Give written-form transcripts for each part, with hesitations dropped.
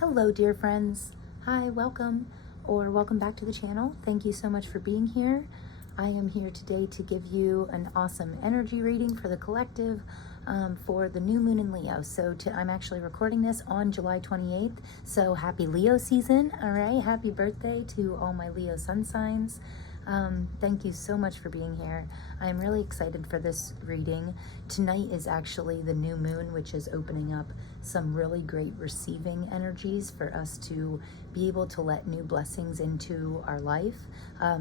Hello, dear friends. Hi, welcome or welcome back to the channel. Thank you so much for being here. I am here today to give you an awesome energy reading for the collective for the new moon in Leo. I'm actually recording this on July 28th. So happy Leo season. All right. Happy birthday to all my Leo sun signs. Thank you so much for being here. I'm really excited for this reading. Tonight is actually the new moon, which is opening up some really great receiving energies for us to be able to let new blessings into our life.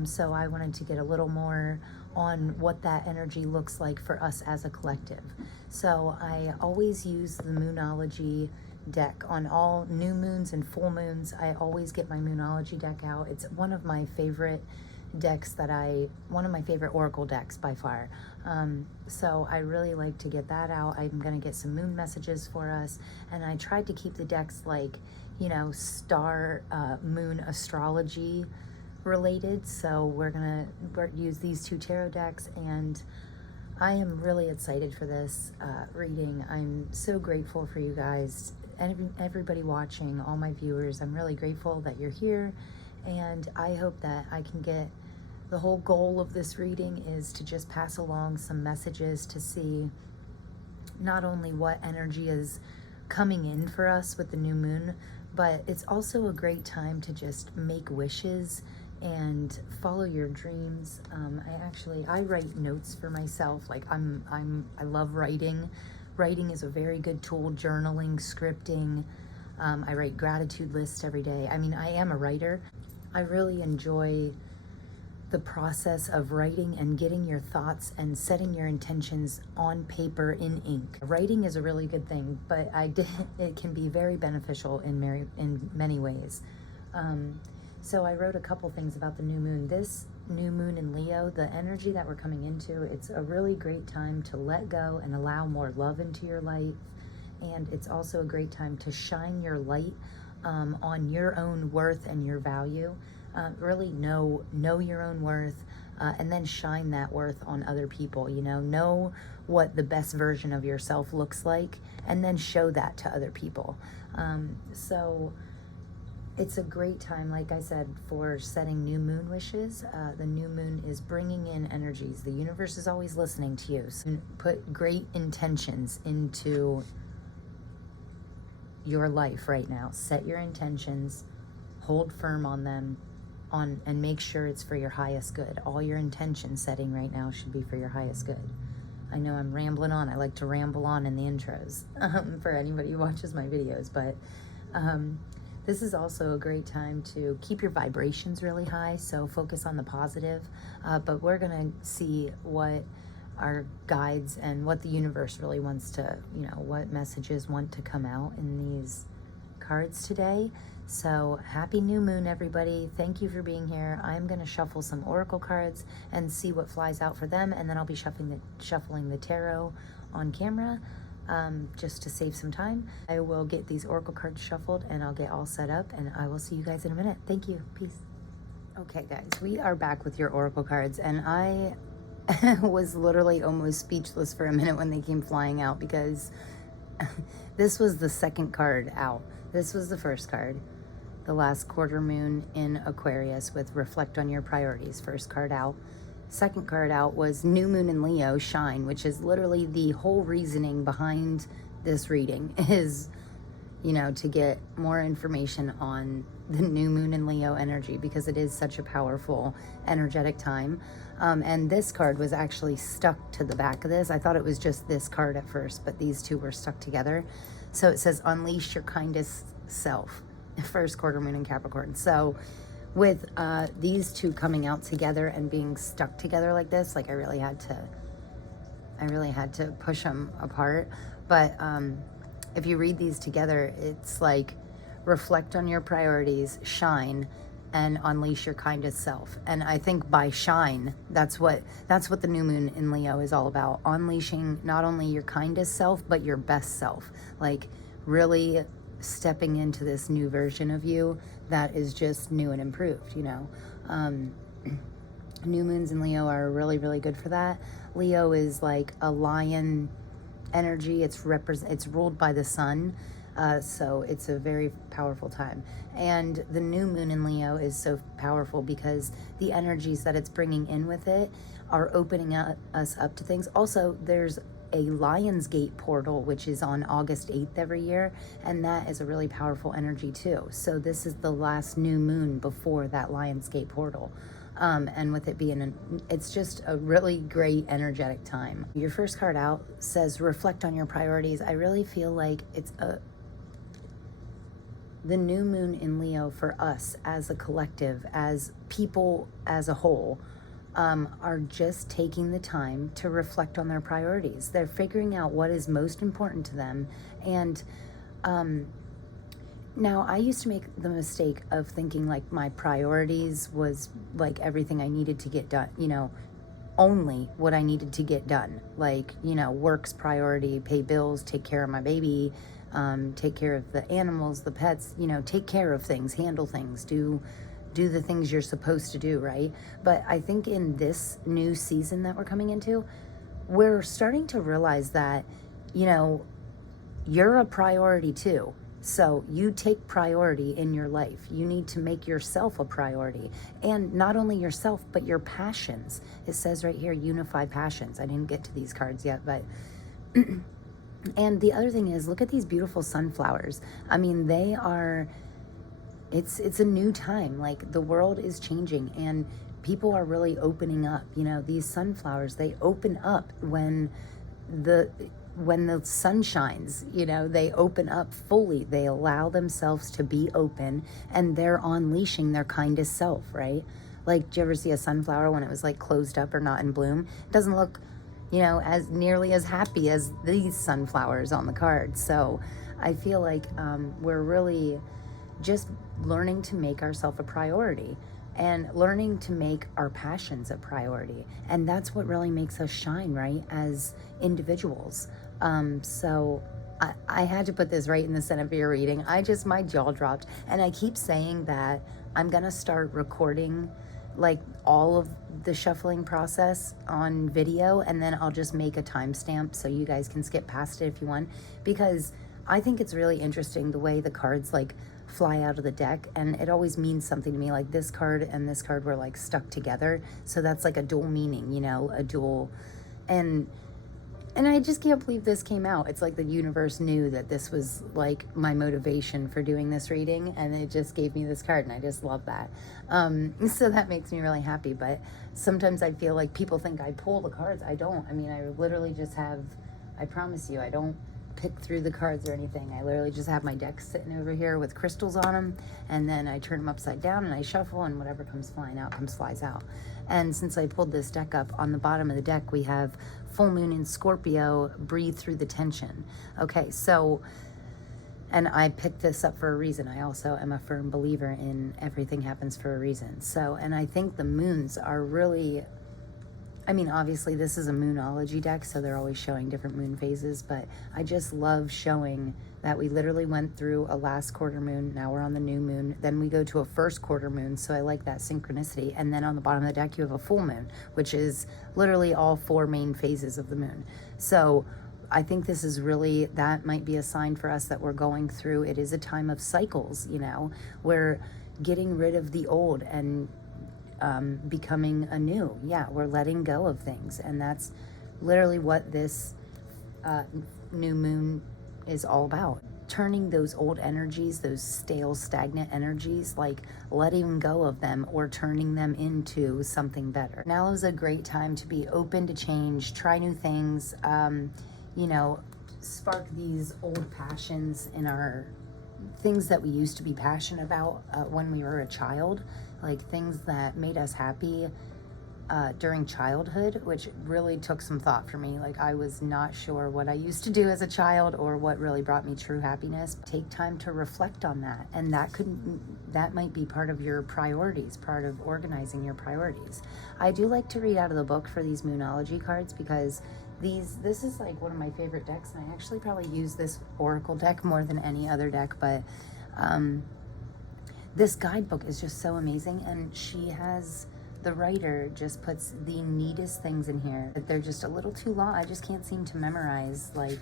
So I wanted to get a little more on what that energy looks like for us as a collective. So I always use the Moonology deck on all new moons and full moons. I always get my Moonology deck out. It's one of my favorite decks one of my favorite oracle decks by far. So I really like to get that out. I'm going to get some moon messages for us, and I tried to keep the decks like, star moon astrology related. So we're use these two tarot decks, and I am really excited for this reading. I'm so grateful for you guys, everybody watching, all my viewers. I'm really grateful that you're here, and I hope that I can get the whole goal of this reading is to just pass along some messages to see not only what energy is coming in for us with the new moon, but it's also a great time to just make wishes and follow your dreams. I write notes for myself. Like I love writing. Writing is a very good tool. Journaling, scripting. I write gratitude lists every day. I mean, I am a writer. I really enjoy the process of writing and getting your thoughts and setting your intentions on paper in ink. Writing is a really good thing, but it can be very beneficial in many ways. So I wrote a couple things about the new moon. This new moon in Leo, the energy that we're coming into, it's a really great time to let go and allow more love into your life. And it's also a great time to shine your light on your own worth and your value. Really know your own worth, and then shine that worth on other people. Know what the best version of yourself looks like, and then show that to other people. So it's a great time, like I said, for setting new moon wishes. The new moon is bringing in energies. The universe is always listening to you. So put great intentions into your life right now. Set your intentions, hold firm on them, and make sure it's for your highest good. All your intention setting right now should be for your highest good. I know I'm rambling on. I like to ramble on in the intros for anybody who watches my videos, but this is also a great time to keep your vibrations really high, so focus on the positive. But we're going to see what our guides and what the universe really wants to, what messages want to come out in these cards today. So happy new moon, everybody. Thank you for being here. I'm going to shuffle some oracle cards and see what flies out for them, and then I'll be shuffling the tarot on camera just to save some time. I will get these oracle cards shuffled, and I'll get all set up, and I will see you guys in a minute. Thank you. Peace. Okay, guys, we are back with your oracle cards, and I was literally almost speechless for a minute when they came flying out, because this was the second card out. This was the first card. The last quarter moon in Aquarius with reflect on your priorities. First card out. Second card out was new moon in Leo, shine, which is literally the whole reasoning behind this reading is, to get more information on the new moon in Leo energy, because it is such a powerful energetic time. And this card was actually stuck to the back of this. I thought it was just this card at first, but these two were stuck together. So it says, unleash your kindest self. First quarter moon in Capricorn. So with these two coming out together and being stuck together like this, like I really had to push them apart. But if you read these together, it's like reflect on your priorities, shine, and unleash your kindest self. And I think by shine, that's what the new moon in Leo is all about. Unleashing not only your kindest self, but your best self. Like really stepping into this new version of you that is just new and improved. New moons in Leo are really, really good for that. Leo is like a lion energy. It's ruled by the sun. So it's a very powerful time. And the new moon in Leo is so powerful because the energies that it's bringing in with it are opening us up to things. Also, there's a Lionsgate portal, which is on August 8th every year, and that is a really powerful energy too. So this is the last new moon before that Lionsgate portal. And with it being, it's just a really great energetic time. Your first card out says, reflect on your priorities. I really feel like it's the new moon in Leo for us as a collective, as people as a whole, are just taking the time to reflect on their priorities. They're figuring out what is most important to them. And now I used to make the mistake of thinking like my priorities was like everything I needed to get done, you know, only what I needed to get done. Like, you know, work's priority, pay bills, take care of my baby, take care of the animals, the pets, you know, take care of things, handle things, do the things you're supposed to do, right? But I think in this new season that we're coming into, we're starting to realize that, you know, you're a priority too. So you take priority in your life. You need to make yourself a priority. And not only yourself, but your passions. It says right here, unify passions. I didn't get to these cards yet, but... And the other thing is, look at these beautiful sunflowers. I mean, they are... It's a new time. Like, the world is changing and people are really opening up. You know, these sunflowers, they open up when the sun shines. You know, they open up fully. They allow themselves to be open, and they're unleashing their kindest self, right? Like, do you ever see a sunflower when it was like closed up or not in bloom? It doesn't look, you know, as nearly as happy as these sunflowers on the card. So I feel like we're really just learning to make ourselves a priority and learning to make our passions a priority. And that's what really makes us shine, right, as individuals. So I had to put this right in the center of your reading. My jaw dropped. And I keep saying that I'm going to start recording like all of the shuffling process on video, and then I'll just make a timestamp so you guys can skip past it if you want, because I think it's really interesting the way the cards like fly out of the deck, and it always means something to me. Like this card and this card were like stuck together, so that's like a dual meaning, you know, a dual. And I just can't believe this came out. It's like the universe knew that this was like my motivation for doing this reading, and it just gave me this card, and I just love that. So that makes me really happy. But sometimes I feel like people think I pull the cards. I don't. I mean, I literally just have, I promise you, I don't pick through the cards or anything. I literally just have my deck sitting over here with crystals on them, and then I turn them upside down and I shuffle, and whatever comes flying out flies out. And since I pulled this deck up, on the bottom of the deck we have full moon in Scorpio, breathe through the tension. Okay, so, and I picked this up for a reason. I also am a firm believer in everything happens for a reason. So, and I think the moons are really, I mean, obviously this is a Moonology deck, so they're always showing different moon phases, but I just love showing that we literally went through a last quarter moon, now we're on the new moon, then we go to a first quarter moon, so I like that synchronicity, and then on the bottom of the deck you have a full moon, which is literally all 4 main phases of the moon. So I think this is really, that might be a sign for us that we're going through, it is a time of cycles, you know, we're getting rid of the old and becoming anew. Yeah, we're letting go of things, and that's literally what this new moon is all about. Turning those old energies, those stale, stagnant energies, like letting go of them or turning them into something better. Now is a great time to be open to change, try new things, you know, spark these old passions in our things that we used to be passionate about when we were a child, like things that made us happy during childhood, which really took some thought for me. Like, I was not sure what I used to do as a child or what really brought me true happiness. Take time to reflect on that, and that might be part of your priorities, part of organizing your priorities. I do like to read out of the book for these Moonology cards because this is like one of my favorite decks, and I actually probably use this Oracle deck more than any other deck, but this guidebook is just so amazing, and the writer just puts the neatest things in here. They're just a little too long. I just can't seem to memorize, like,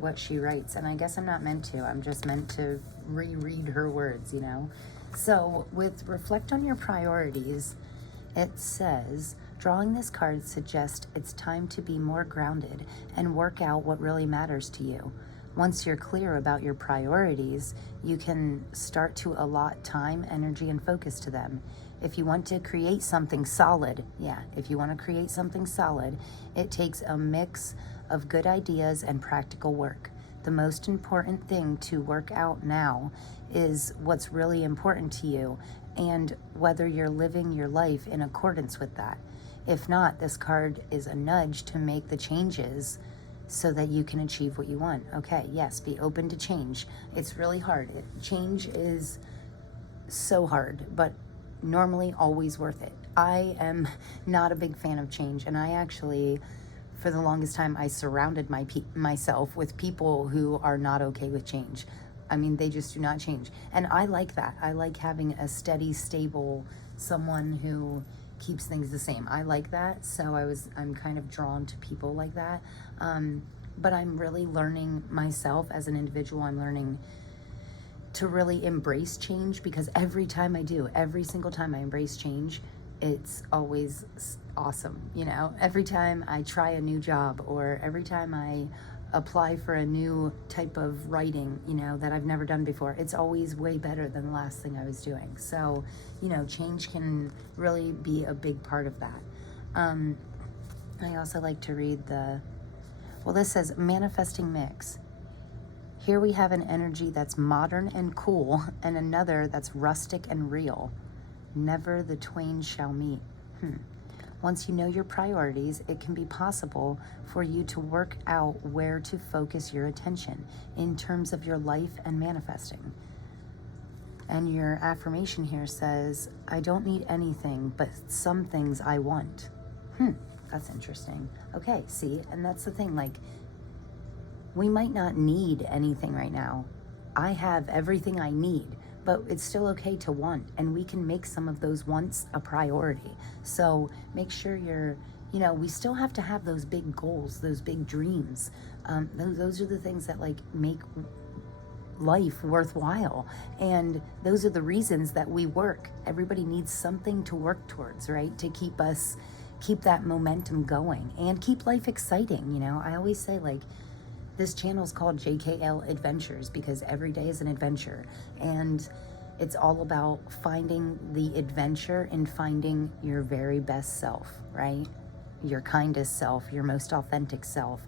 what she writes. And I guess I'm not meant to. I'm just meant to reread her words, you know. So with reflect on your priorities, it says, drawing this card suggests it's time to be more grounded and work out what really matters to you. Once you're clear about your priorities, you can start to allot time, energy, and focus to them. If you want to create something solid, if you want to create something solid, it takes a mix of good ideas and practical work. The most important thing to work out now is what's really important to you and whether you're living your life in accordance with that. If not, this card is a nudge to make the changes so that you can achieve what you want. Okay, yes, be open to change. It's really hard. Change is so hard, but normally always worth it. I am not a big fan of change, and I actually, for the longest time, I surrounded myself with people who are not okay with change. I mean, they just do not change. And I like that. I like having a steady, stable, someone who keeps things the same. I like that. So I'm kind of drawn to people like that. But I'm really learning myself as an individual. I'm learning to really embrace change, because every time I do, every single time I embrace change, it's always awesome. You know, every time I try a new job, or every time I apply for a new type of writing, you know, that I've never done before, it's always way better than the last thing I was doing. So, you know, change can really be a big part of that. I also like to read this says manifesting mix. Here we have an energy that's modern and cool, and another that's rustic and real. Never the twain shall meet. Once you know your priorities, it can be possible for you to work out where to focus your attention in terms of your life and manifesting. And your affirmation here says, I don't need anything, but some things I want. That's interesting. Okay, see, and that's the thing, like, we might not need anything right now. I have everything I need, but it's still okay to want, and we can make some of those wants a priority. So make sure we still have to have those big goals, those big dreams. Those are the things that like make life worthwhile, and those are the reasons that we work. Everybody needs something to work towards, right? To keep that momentum going and keep life exciting. You know, I always say, like, this channel is called JKL Adventures because every day is an adventure, and it's all about finding the adventure and finding your very best self, right? Your kindest self, your most authentic self.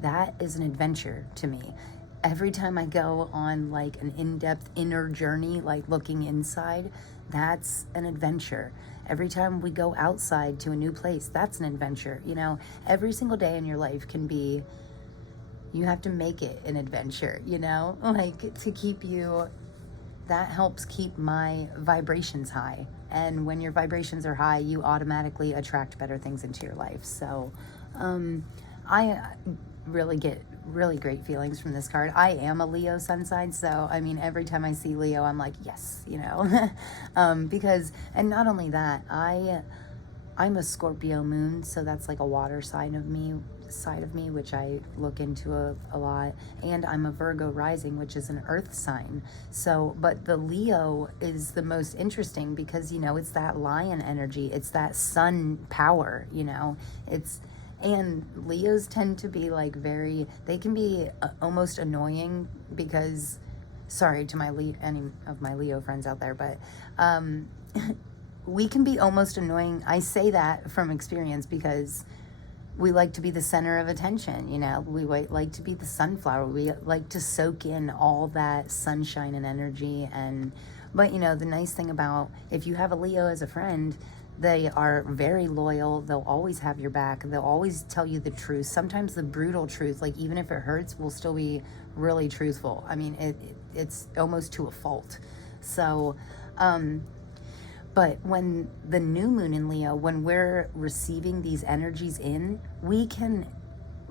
That is an adventure to me. Every time I go on like an in-depth inner journey, like looking inside, that's an adventure. Every time we go outside to a new place, that's an adventure. You know, every single day in your life can be, you have to make it an adventure, you know, like to keep you, that helps keep my vibrations high. And when your vibrations are high, you automatically attract better things into your life. So I really get really great feelings from this card. I am a Leo sun sign, so I mean, every time I see Leo, I'm like, yes, you know, because, and not only that, I'm a Scorpio moon, so that's like a water side of me, which I look into a lot, and I'm a Virgo rising, which is an earth sign. So, but the Leo is the most interesting because, you know, it's that lion energy, it's that sun power, you know, and Leos tend to be like they can be almost annoying because, sorry to any of my Leo friends out there, but we can be almost annoying. I say that from experience because we like to be the center of attention, you know, we like to be the sunflower. We like to soak in all that sunshine and energy. But you know, the nice thing about, if you have a Leo as a friend, they are very loyal. They'll always have your back. They'll always tell you the truth. Sometimes the brutal truth, like even if it hurts, will still be really truthful. I mean, it's almost to a fault. So, but when the new moon in Leo, when we're receiving these energies in, we can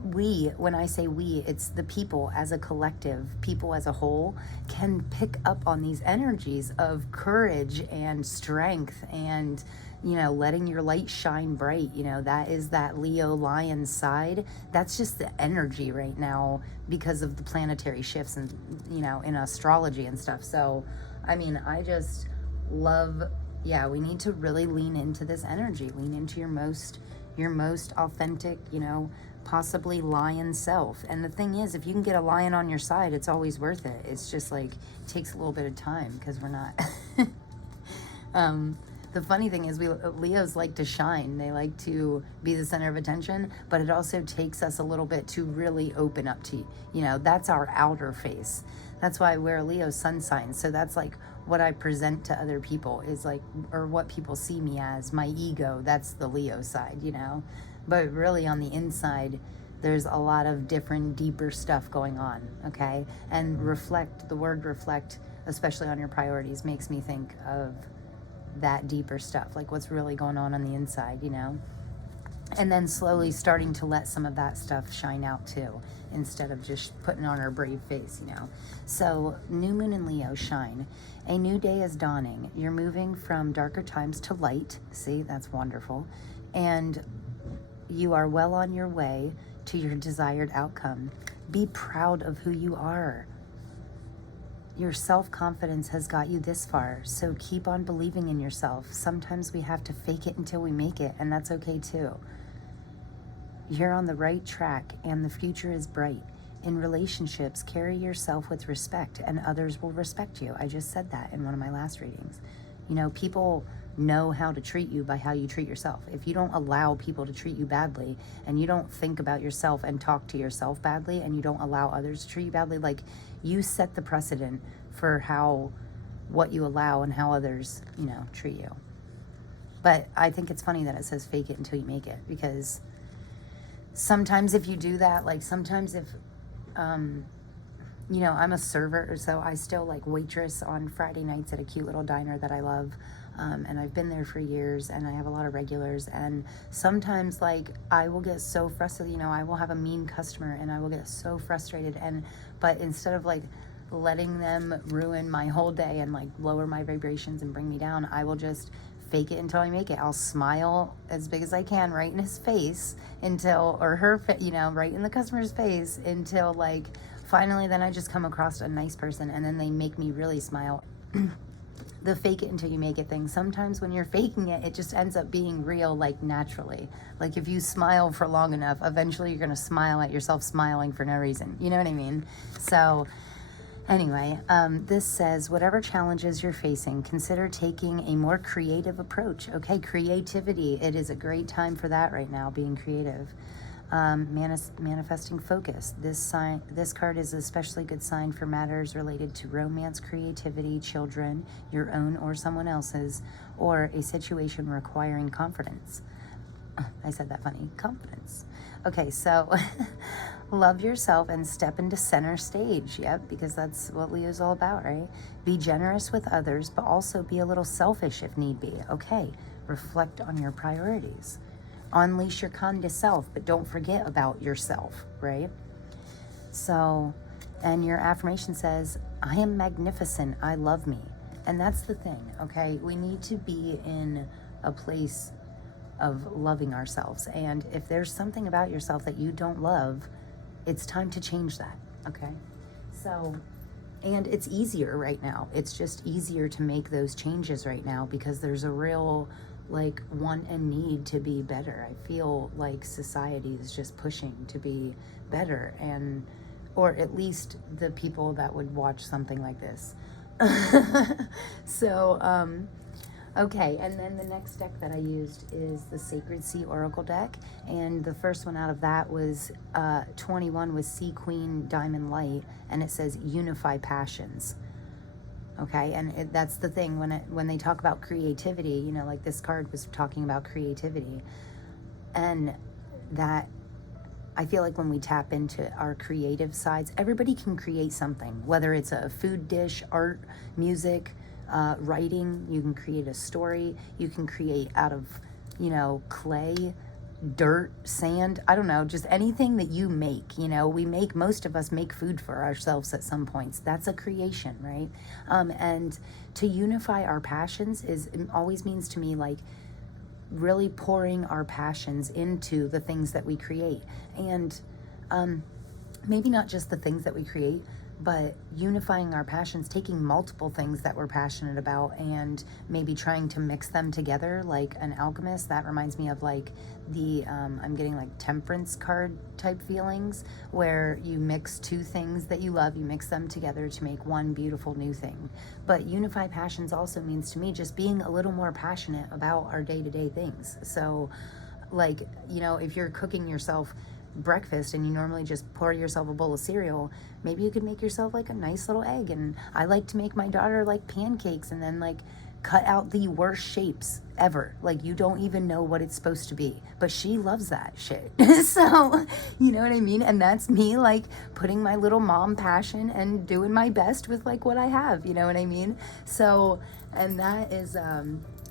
when I say we, it's the people as a collective, people as a whole can pick up on these energies of courage and strength and, you know, letting your light shine bright. You know, that is that Leo lion side. That's just the energy right now because of the planetary shifts and, you know, in astrology and stuff. So, I mean, I just love, yeah, we need to really lean into this energy, lean into your most authentic, you know, possibly lion self. And the thing is, if you can get a lion on your side, it's always worth it. It's just like, it takes a little bit of time because we're not. The funny thing is, Leos like to shine. They like to be the center of attention, but it also takes us a little bit to really open up to, you know, that's our outer face. That's why I wear a Leo sun sign. So that's like what I present to other people is like, or what people see me as, my ego. That's the Leo side, you know. But really on the inside, there's a lot of different, deeper stuff going on, okay? And reflect, the word reflect, especially on your priorities, makes me think of that deeper stuff, like what's really going on the inside, you know? And then slowly starting to let some of that stuff shine out too, instead of just putting on our brave face, you know? So, new moon in Leo, shine. A new day is dawning. You're moving from darker times to light. See, that's wonderful. And you are well on your way to your desired outcome. Be proud of who you are. Your self-confidence has got you this far, so keep on believing in yourself. Sometimes we have to fake it until we make it, and that's okay too. You're on the right track, and the future is bright. In relationships, carry yourself with respect, and others will respect you. I just said that in one of my last readings. You know, people know how to treat you by how you treat yourself. If you don't allow people to treat you badly, and you don't think about yourself and talk to yourself badly, and you don't allow others to treat you badly, like, you set the precedent for what you allow and how others, you know, treat you. But I think it's funny that it says fake it until you make it, because sometimes if you do that, like sometimes if, you know, I'm a server, so I still like waitress on Friday nights at a cute little diner that I love. And I've been there for years, and I have a lot of regulars, and sometimes like I will get so frustrated, you know, I will have a mean customer and I will get so frustrated, but instead of like letting them ruin my whole day and like lower my vibrations and bring me down, I will just fake it until I make it. I'll smile as big as I can right in his face or her, you know, right in the customer's face until like finally then I just come across a nice person, and then they make me really smile. The fake it until you make it thing. Sometimes when you're faking it, it just ends up being real, like naturally. Like if you smile for long enough, eventually you're going to smile at yourself smiling for no reason. You know what I mean? So anyway, this says, whatever challenges you're facing, consider taking a more creative approach. Okay, creativity. It is a great time for that right now, being creative. Manifesting focus. This card is an especially good sign for matters related to romance, creativity, children, your own or someone else's, or a situation requiring confidence. I said that funny. Confidence. Okay, so love yourself and step into center stage. Yep, because that's what Leo's all about, right? Be generous with others, but also be a little selfish if need be. Okay, reflect on your priorities. Unleash your kind of self, but don't forget about yourself, right? So, and your affirmation says, I am magnificent, I love me. And that's the thing, okay? We need to be in a place of loving ourselves. And if there's something about yourself that you don't love, it's time to change that, okay? So, and it's easier right now. It's just easier to make those changes right now because there's a real like want and need to be better. I feel like society is just pushing to be better, and or at least the people that would watch something like this. So okay, and then the next deck that I used is the Sacred Sea Oracle deck, and the first one out of that was 21 with Sea Queen Diamond Light, and it says unify passions. Okay, and that's the thing, when they talk about creativity, you know, like this card was talking about creativity, and that I feel like when we tap into our creative sides, everybody can create something, whether it's a food dish, art, music, writing. You can create a story, you can create out of, you know, clay, dirt, sand, I don't know, just anything that you make, you know, most of us make food for ourselves at some points. That's a creation, right? And to unify our passions always means to me like really pouring our passions into the things that we create. And maybe not just the things that we create, but unifying our passions, taking multiple things that we're passionate about and maybe trying to mix them together like an alchemist. That reminds me of like the, I'm getting like temperance card type feelings where you mix two things that you love, you mix them together to make one beautiful new thing. But unify passions also means to me just being a little more passionate about our day-to-day things. So like, you know, if you're cooking yourself breakfast and you normally just pour yourself a bowl of cereal, maybe you could make yourself like a nice little egg. And I like to make my daughter like pancakes and then like cut out the worst shapes ever. Like you don't even know what it's supposed to be, but she loves that shit. So, you know what I mean? And that's me like putting my little mom passion and doing my best with like what I have, you know what I mean? So, and that is,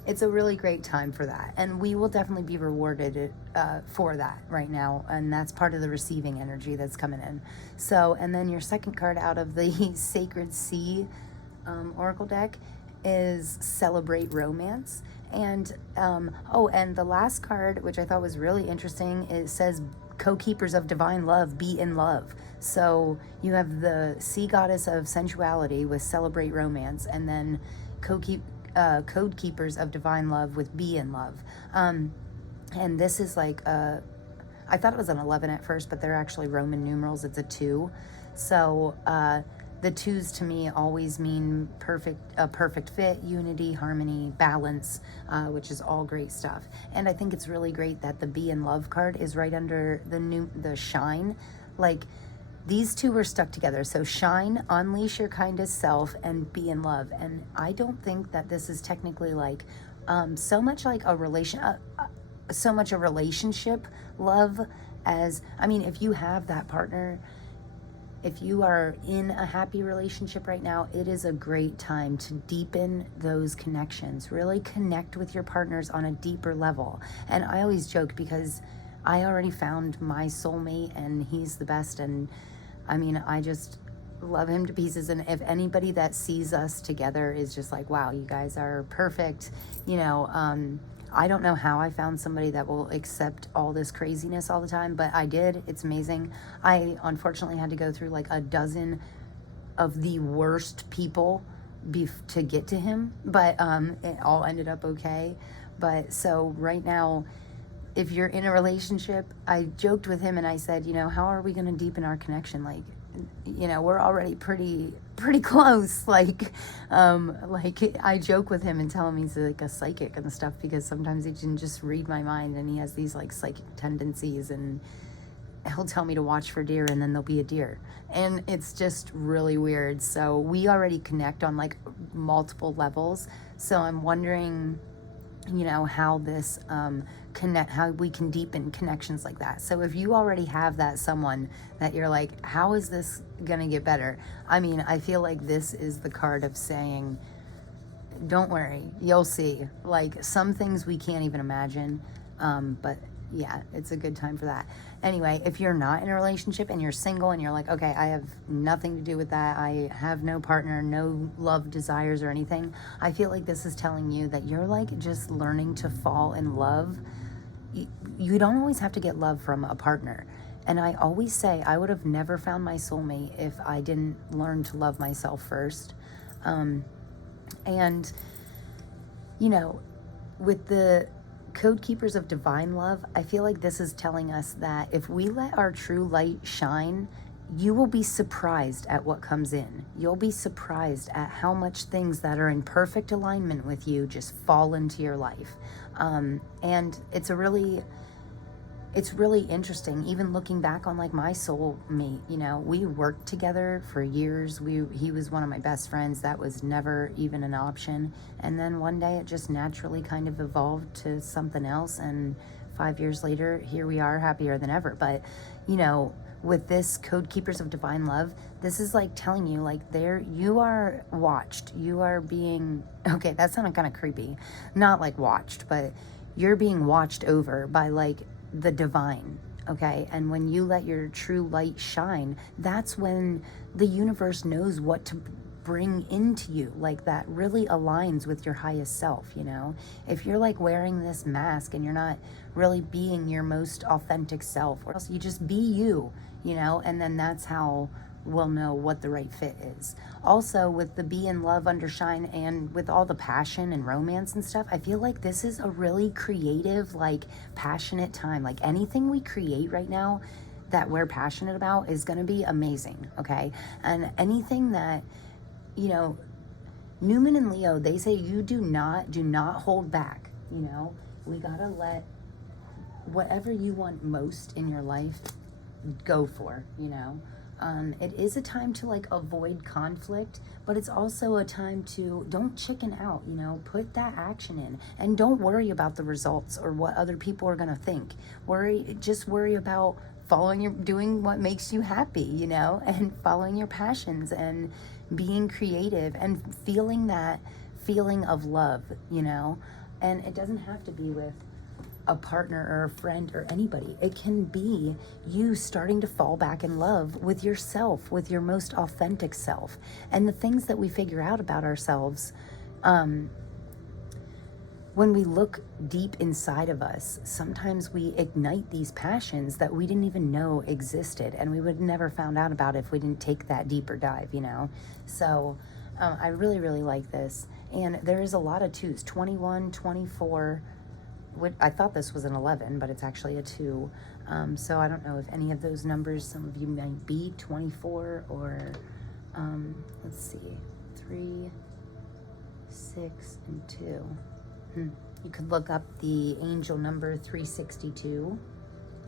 it's a really great time for that. And we will definitely be rewarded for that right now. And that's part of the receiving energy that's coming in. So, and then your second card out of the Sacred Sea Oracle deck is Celebrate Romance. And, and the last card, which I thought was really interesting, it says Co-Keepers of Divine Love, be in love. So you have the Sea Goddess of Sensuality with Celebrate Romance, and then Code Keepers of Divine Love with Be in Love. And this is like I thought it was an 11 at first, but they're actually Roman numerals. It's a 2. So the 2s to me always mean a perfect fit, unity, harmony, balance, which is all great stuff. And I think it's really great that the Be in Love card is right under the Shine. Like, these two were stuck together. So shine, unleash your kindest self, and be in love. And I don't think that this is technically like so much like a relationship love as, I mean, if you have that partner, if you are in a happy relationship right now, it is a great time to deepen those connections, really connect with your partners on a deeper level. And I always joke because I already found my soulmate and he's the best. And I mean, I just love him to pieces. And if anybody that sees us together is just like, wow, you guys are perfect, you know, I don't know how I found somebody that will accept all this craziness all the time, but I did. It's amazing. I unfortunately had to go through like a dozen of the worst people to get to him, but it all ended up okay. But so right now, if you're in a relationship, I joked with him and I said, you know, how are we going to deepen our connection? Like, you know, we're already pretty close. Like I joke with him and tell him he's like a psychic and stuff, because sometimes he can just read my mind and he has these like psychic tendencies, and he'll tell me to watch for deer and then there'll be a deer. And it's just really weird. So we already connect on like multiple levels. So I'm wondering, you know, how this how we can deepen connections like that. So if you already have that someone that you're like, how is this gonna get better? I mean, I feel like this is the card of saying, don't worry, you'll see. Like, some things we can't even imagine, but yeah, it's a good time for that. Anyway, if you're not in a relationship and you're single and you're like, okay, I have nothing to do with that, I have no partner, no love desires or anything, I feel like this is telling you that you're like just learning to fall in love. You don't always have to get love from a partner. And I always say I would have never found my soulmate if I didn't learn to love myself first. And, you know, with the Code Keepers of Divine Love, I feel like this is telling us that if we let our true light shine, you will be surprised at what comes in. You'll be surprised at how much things that are in perfect alignment with you just fall into your life. And it's really interesting, even looking back on like my soulmate. You know, we worked together for years. He was one of my best friends. That was never even an option. And then one day it just naturally kind of evolved to something else. And 5 years later, here we are, happier than ever. But, you know, with this Code Keepers of Divine Love, this is like telling you, like, you are watched. You are being, that sounded kind of creepy. Not like watched, but you're being watched over by like the divine, okay? And when you let your true light shine, that's when the universe knows what to bring into you, like that really aligns with your highest self, you know? If you're like wearing this mask and you're not really being your most authentic self, or else you just be you, you know? And then that's how we'll know what the right fit is. Also, with the be in love, undershine, and with all the passion and romance and stuff, I feel like this is a really creative, like passionate time. Like anything we create right now that we're passionate about is going to be amazing, okay? And anything that, you know, New Moon and Leo, they say you do not hold back, you know? We got to let whatever you want most in your life go for, you know? It is a time to like avoid conflict, but it's also a time to don't chicken out, you know, put that action in and don't worry about the results or what other people are going to think. Just worry about doing what makes you happy, you know, and following your passions and being creative and feeling that feeling of love, you know, and it doesn't have to be with a partner or a friend or anybody. It can be you starting to fall back in love with yourself, with your most authentic self. And the things that we figure out about ourselves, when we look deep inside of us, sometimes we ignite these passions that we didn't even know existed, and we would never found out about if we didn't take that deeper dive, you know? So I really, really like this. And there is a lot of twos, 21, 24, I thought this was an 11, but it's actually a 2. So I don't know if any of those numbers, some of you might be 24 or, let's see, 3, 6, and 2. You could look up the angel number 362.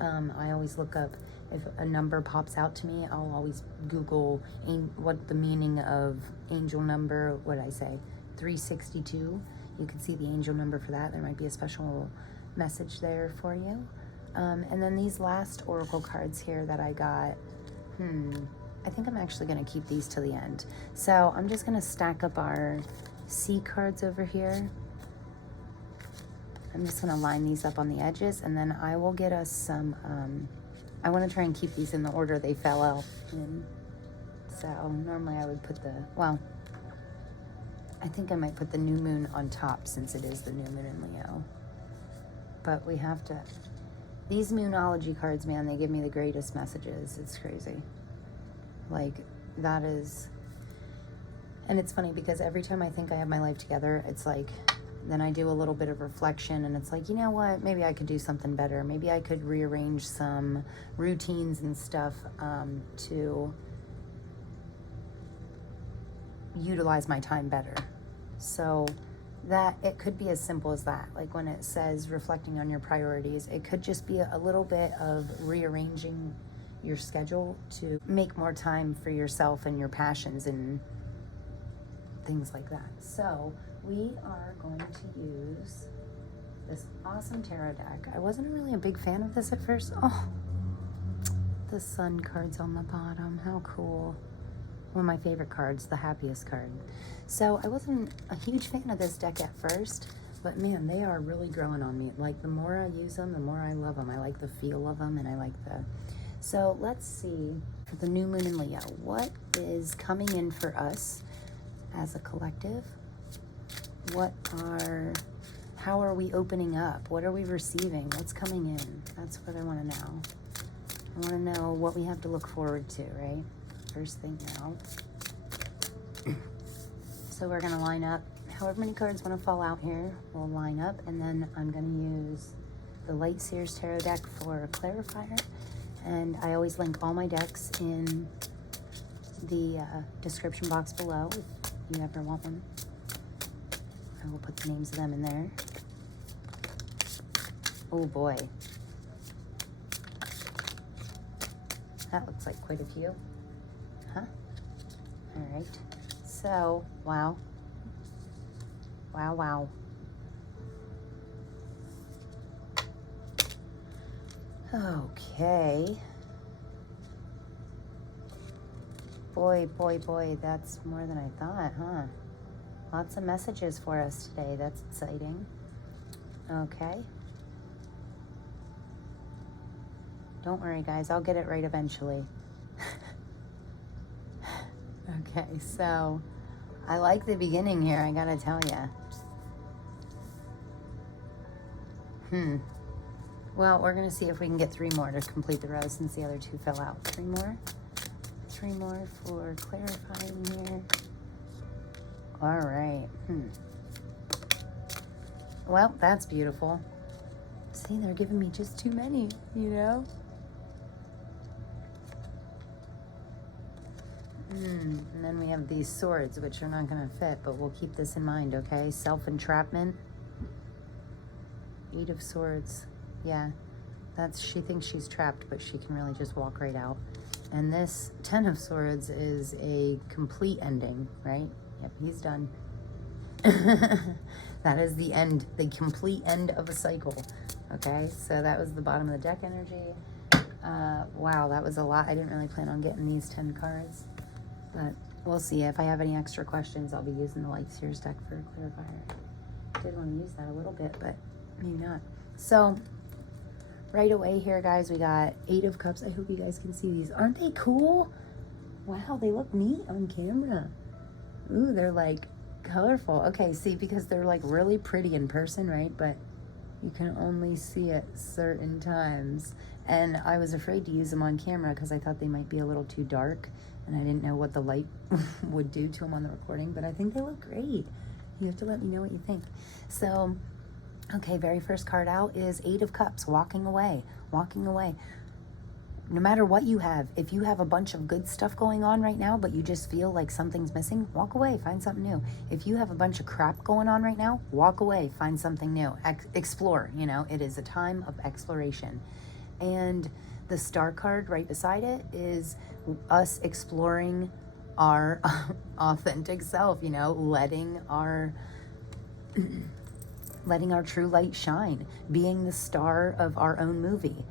I always look up, if a number pops out to me, I'll always Google what the meaning of angel number, what did I say, 362. You can see the angel number for that. There might be a special message there for you. And then these last oracle cards here that I got, I think I'm actually going to keep these to the end. So I'm just going to stack up our C cards over here. I'm just going to line these up on the edges, and then I will get us some, I want to try and keep these in the order they fell out in. So normally I would put I think I might put the new moon on top since it is the new moon in Leo. But we have to, these Moonology cards, man, they give me the greatest messages. It's crazy. Like, that is, and it's funny because every time I think I have my life together, it's like, then I do a little bit of reflection and it's like, you know what, maybe I could do something better. Maybe I could rearrange some routines and stuff to utilize my time better. So that it could be as simple as that. Like when it says reflecting on your priorities, it could just be a little bit of rearranging your schedule to make more time for yourself and your passions and things like that. So we are going to use this awesome tarot deck. I wasn't really a big fan of this at first. Oh, the sun card's on the bottom. How cool. One of my favorite cards, the happiest card. So I wasn't a huge fan of this deck at first, but man, they are really growing on me. Like the more I use them, the more I love them. I like the feel of them and I like the... So let's see, for the new moon in Leo, what is coming in for us as a collective? How are we opening up? What are we receiving? What's coming in? That's what I want to know. I want to know what we have to look forward to, right? First thing now. So we're going to line up however many cards want to fall out here. We'll line up, and then I'm going to use the Light Seers Tarot deck for a clarifier. And I always link all my decks in the description box below if you ever want one. I will put the names of them in there. Oh boy. That looks like quite a few. Huh? All right. So, wow. Wow, wow. Okay. Boy, boy, boy, that's more than I thought, huh? Lots of messages for us today. That's exciting. Okay. Don't worry, guys. I'll get it right eventually. Okay, so I like the beginning here, I gotta tell you. Well, we're gonna see if we can get 3 more to complete the row since the other 2 fell out. 3 more? 3 more for clarifying here. All right. Well, that's beautiful. See, they're giving me just too many, you know? And then we have these swords, which are not going to fit, but we'll keep this in mind, okay? Self-entrapment. 8 of Swords. Yeah, she thinks she's trapped, but she can really just walk right out. And this 10 of Swords is a complete ending, right? Yep, he's done. That is the end, the complete end of a cycle. Okay, so that was the bottom of the deck energy. Wow, that was a lot. I didn't really plan on getting these 10 cards. But we'll see. If I have any extra questions, I'll be using the Light Seers deck for a clarifier. I did want to use that a little bit, but maybe not. So, right away here, guys, we got 8 of Cups. I hope you guys can see these. Aren't they cool? Wow, they look neat on camera. Ooh, they're like colorful. Okay, see, because they're like really pretty in person, right? But you can only see it certain times. And I was afraid to use them on camera because I thought they might be a little too dark. And I didn't know what the light would do to them on the recording, but I think they look great. You have to let me know what you think. So, okay, very first card out is 8 of Cups, walking away, walking away. No matter what you have, if you have a bunch of good stuff going on right now, but you just feel like something's missing, walk away, find something new. If you have a bunch of crap going on right now, walk away, find something new. Explore, you know, it is a time of exploration. And the Star card right beside it is us exploring our authentic self, you know, letting our true light shine, being the star of our own movie,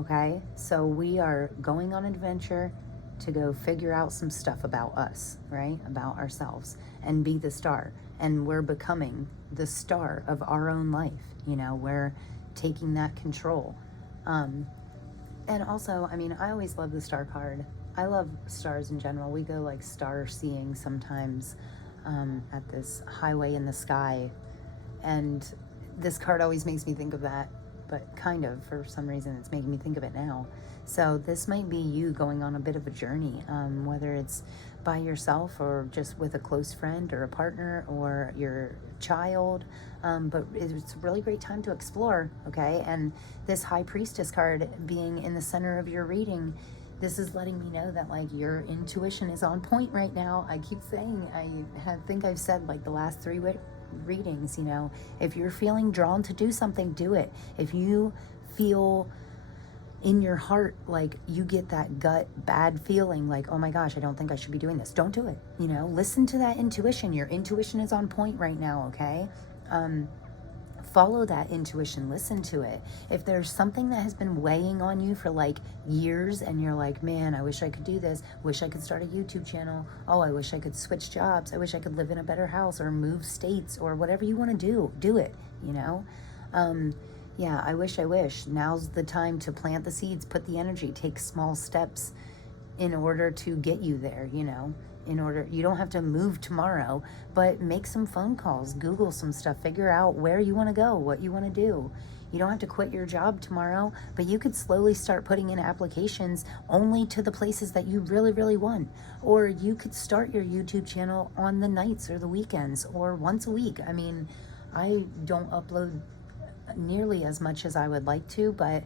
okay? So we are going on an adventure to go figure out some stuff about us, right? About ourselves, and be the star. And we're becoming the star of our own life, you know, we're taking that control. And also, I mean, I always love the Star card. I love stars in general. We go like star seeing sometimes at this highway in the sky. And this card always makes me think of that, but kind of, for some reason, it's making me think of it now. So this might be you going on a bit of a journey, whether it's by yourself or just with a close friend or a partner or your child. But it's a really great time to explore, okay? And this High Priestess card being in the center of your reading, this is letting me know that like your intuition is on point right now. I keep saying, I think I've said like the last 3 readings, you know, if you're feeling drawn to do something, do it. If you feel in your heart like you get that gut bad feeling like, oh my gosh, I don't think I should be doing this, don't do it. You know, listen to that intuition. Your intuition is on point right now, okay? Follow that intuition, listen to it. If there's something that has been weighing on you for like years and you're like, man, I wish I could do this, wish I could start a YouTube channel, oh, I wish I could switch jobs, I wish I could live in a better house or move states or whatever you want to do it, you know? Yeah, I wish. Now's the time to plant the seeds, put the energy, take small steps in order to get you there, you know? You don't have to move tomorrow, but make some phone calls, Google some stuff, figure out where you want to go, what you want to do. You don't have to quit your job tomorrow, but you could slowly start putting in applications only to the places that you really, really want. Or you could start your YouTube channel on the nights or the weekends or once a week. I mean, I don't upload nearly as much as I would like to, but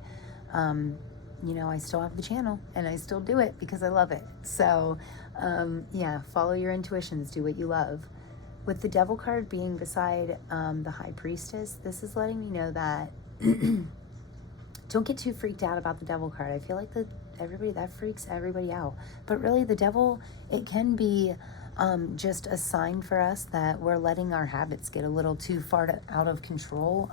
you know, I still have the channel and I still do it because I love it. So yeah, follow your intuitions, do what you love. With the Devil card being beside the High Priestess, this is letting me know that don't get too freaked out about the Devil card. I feel like that freaks everybody out, but really the Devil, it can be just a sign for us that we're letting our habits get a little too far out of control,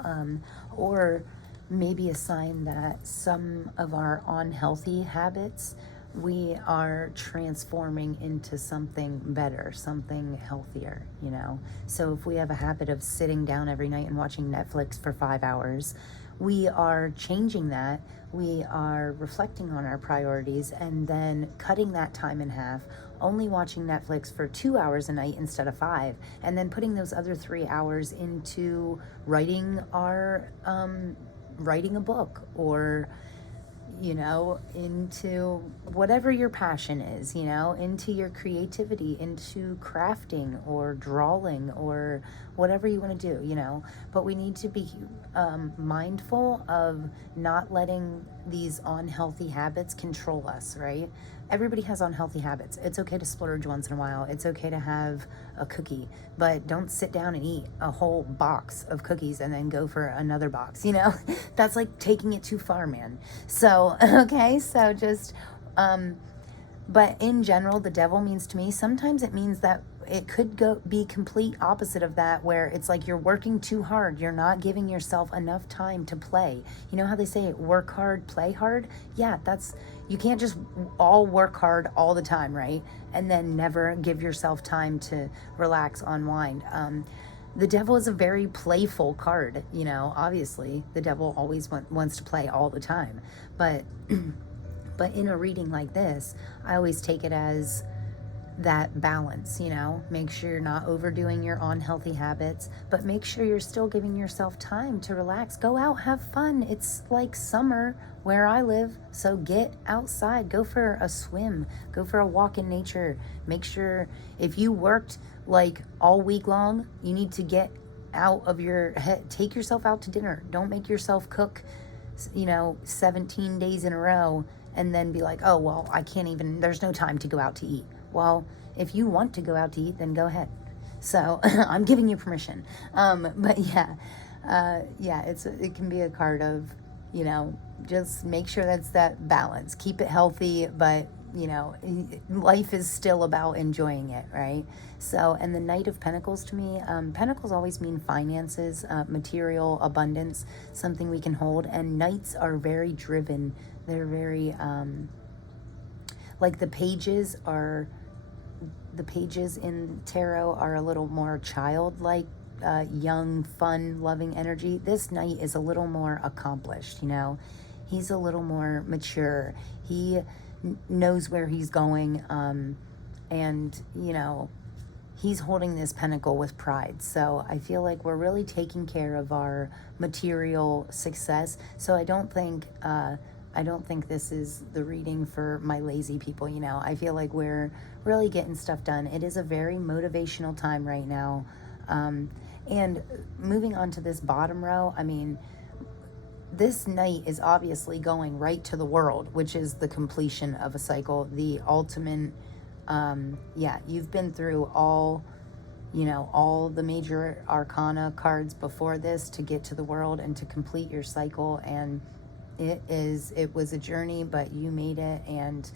or maybe a sign that some of our unhealthy habits we are transforming into something better, something healthier, you know? So if we have a habit of sitting down every night and watching Netflix for 5 hours, we are changing that. We are reflecting on our priorities and then cutting that time in half, only watching Netflix for 2 hours a night instead of 5, and then putting those other 3 hours into writing writing a book, or into whatever your passion is, into your creativity, into crafting or drawing or whatever you want to do, but we need to be mindful of not letting these unhealthy habits control us, right? Everybody has unhealthy habits. It's okay to splurge once in a while. It's okay to have a cookie, but don't sit down and eat a whole box of cookies and then go for another box, That's like taking it too far, man. So, okay, so just, but in general, the devil means to me, sometimes it means that it could be complete opposite of that, where it's like you're working too hard. You're not giving yourself enough time to play. You know how they say work hard, play hard? Yeah, you can't just all work hard all the time, right? And then never give yourself time to relax, unwind. The devil is a very playful card, obviously. The devil always wants to play all the time. But in a reading like this, I always take it as that balance, make sure you're not overdoing your unhealthy habits, but make sure you're still giving yourself time to relax. Go out, have fun. It's like summer where I live, so get outside, go for a swim, go for a walk in nature. Make sure if you worked like all week long, you need to get out of your head, take yourself out to dinner. Don't make yourself cook 17 days in a row and then be like, oh, well, there's no time to go out to eat. Well, if you want to go out to eat, then go ahead. So I'm giving you permission. But yeah, it can be a card of, just make sure that's that balance. Keep it healthy, but, life is still about enjoying it, right? So, and the Knight of Pentacles to me, Pentacles always mean finances, material, abundance, something we can hold. And Knights are very driven. They're very, like the pages in tarot are a little more childlike, young, fun, loving energy. This Knight is a little more accomplished, He's a little more mature. He knows where he's going, and, he's holding this pentacle with pride. So I feel like we're really taking care of our material success. So I don't think this is the reading for my lazy people, I feel like we're really getting stuff done. It is a very motivational time right now. And moving on to this bottom row, this Knight is obviously going right to the World, which is the completion of a cycle, the ultimate, you've been through all the major arcana cards before this to get to the World and to complete your cycle. And it was a journey, but you made it. And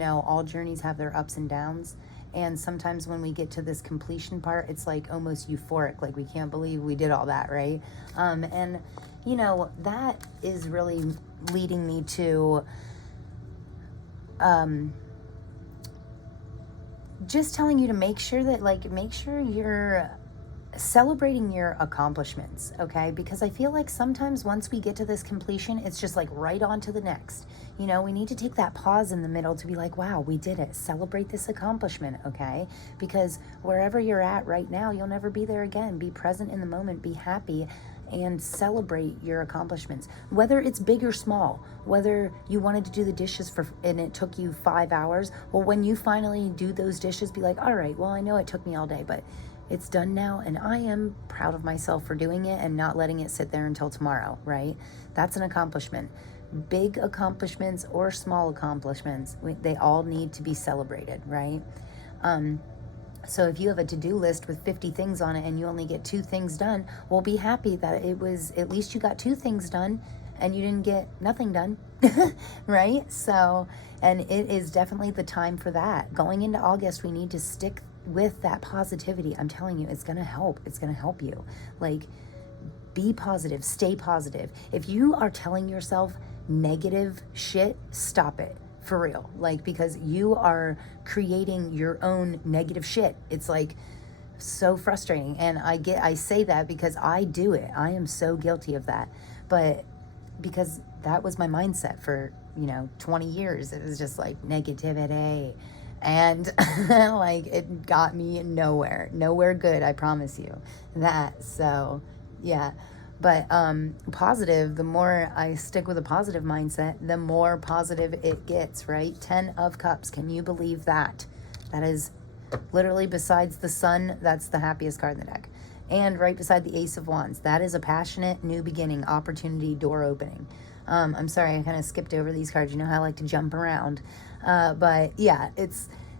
all journeys have their ups and downs, and sometimes when we get to this completion part, it's like almost euphoric, like we can't believe we did all that, right? And that is really leading me to just telling you to make sure you're celebrating your accomplishments, okay? Because I feel like sometimes once we get to this completion, it's just like right on to the next. We need to take that pause in the middle to be like, wow, we did it. Celebrate this accomplishment, okay? Because wherever you're at right now, you'll never be there again. Be present in the moment, be happy, and celebrate your accomplishments. Whether it's big or small, whether you wanted to do the dishes and it took you 5 hours, well, when you finally do those dishes, be like, all right, well, I know it took me all day, but it's done now, and I am proud of myself for doing it and not letting it sit there until tomorrow, right? That's an accomplishment. Big accomplishments or small accomplishments, they all need to be celebrated, right? So if you have a to-do list with 50 things on it and you only get 2 things done, well, be happy that it was, at least you got 2 things done and you didn't get nothing done, right? So, and it is definitely the time for that. Going into August, we need to stick with that positivity. I'm telling you, it's going to help. It's going to help you. Like, be positive, stay positive. If you are telling yourself negative shit, stop it. For real. Like, because you are creating your own negative shit. It's like so frustrating. And I say that because I do it. I am so guilty of that. But because that was my mindset for, 20 years. It was just like negativity. And like, it got me nowhere good, I promise you that. So yeah. But positive, the more I stick with a positive mindset, the more positive it gets, right? 10 of Cups. Can you believe that? That is literally, besides the Sun, that's the happiest card in the deck. And right beside the Ace of Wands, that is a passionate new beginning, opportunity, door opening. I'm sorry, I kind of skipped over these cards. You know how I like to jump around. But yeah,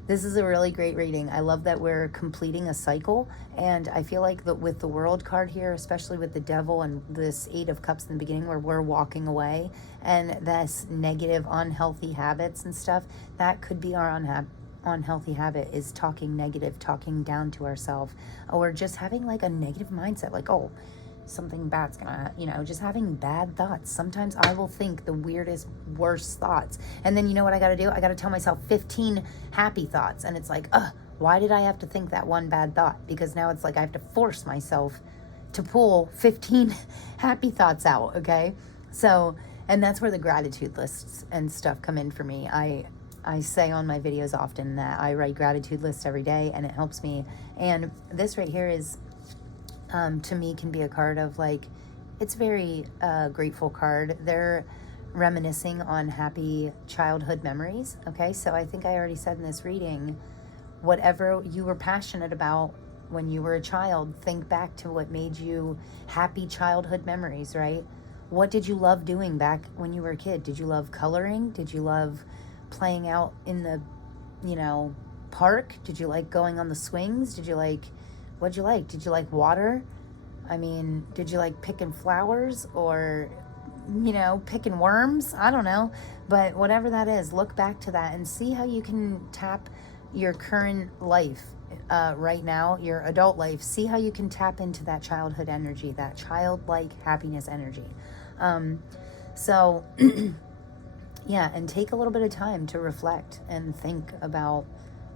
this is a really great reading. I love that we're completing a cycle, and I feel like with the World card here, especially with the Devil and this 8 of Cups in the beginning, where we're walking away, and this negative, unhealthy habits and stuff, that could be our unhealthy habit, is talking negative, talking down to ourselves, or just having like a negative mindset, like, oh, something bad's gonna, just having bad thoughts. Sometimes I will think the weirdest, worst thoughts, and then you know what I gotta do? I gotta tell myself 15 happy thoughts, and it's like, why did I have to think that one bad thought? Because now it's like I have to force myself to pull 15 happy thoughts out, okay? So, and that's where the gratitude lists and stuff come in for me. I say on my videos often that I write gratitude lists every day, and it helps me. And this right here is, to me, can be a card of like, it's very grateful card. They're reminiscing on happy childhood memories. Okay, so I think I already said in this reading, whatever you were passionate about when you were a child, think back to what made you happy childhood memories, right? What did you love doing back when you were a kid? Did you love coloring? Did you love playing out in the, park? Did you like going on the swings? What'd you like? Did you like water? I mean, did you like picking flowers or, picking worms? I don't know. But whatever that is, look back to that and see how you can tap your current life right now, your adult life. See how you can tap into that childhood energy, that childlike happiness energy. So, yeah, and take a little bit of time to reflect and think about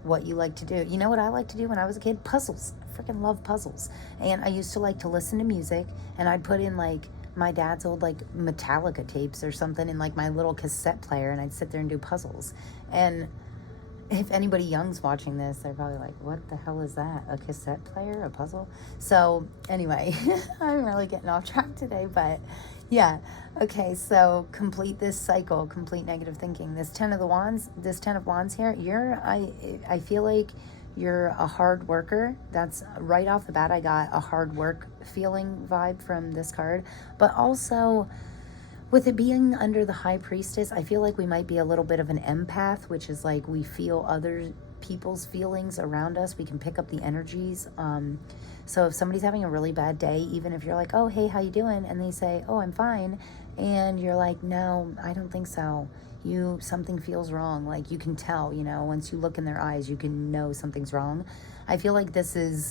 what you like to do. You know what I like to do when I was a kid? Puzzles. I freaking love puzzles. And I used to like to listen to music, and I'd put in like my dad's old like Metallica tapes or something in like my little cassette player, and I'd sit there and do puzzles. And if anybody young's watching this, they're probably like, what the hell is that? A cassette player? A puzzle? So anyway, I'm really getting off track today, but yeah. Okay, so complete this cycle, complete negative thinking. This 10 of Wands here, I feel like you're a hard worker. That's right off the bat. I got a hard work feeling vibe from this card. But also, with it being under the High Priestess, I feel like we might be a little bit of an empath, which is like we feel other people's feelings around us. We can pick up the energies. So if somebody's having a really bad day, even if you're like, oh, hey, how you doing? And they say, oh, I'm fine. And you're like, no, I don't think so. Something feels wrong. Like you can tell, once you look in their eyes, you can know something's wrong. I feel like this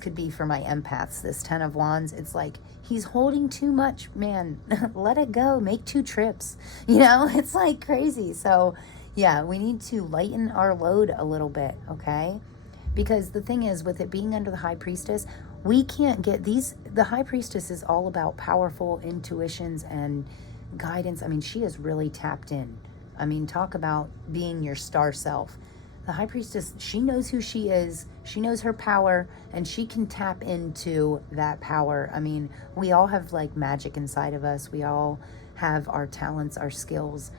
could be for my empaths. This 10 of Wands, it's like, he's holding too much, man. Let it go. Make 2 trips. It's like crazy. So yeah, we need to lighten our load a little bit, okay? Because the thing is, with it being under the High Priestess, we can't get the High Priestess is all about powerful intuitions and guidance. I mean, she is really tapped in. I mean, talk about being your star self. The High Priestess, she knows who she is, she knows her power, and she can tap into that power. I mean, we all have like magic inside of us. We all have our talents, our skills.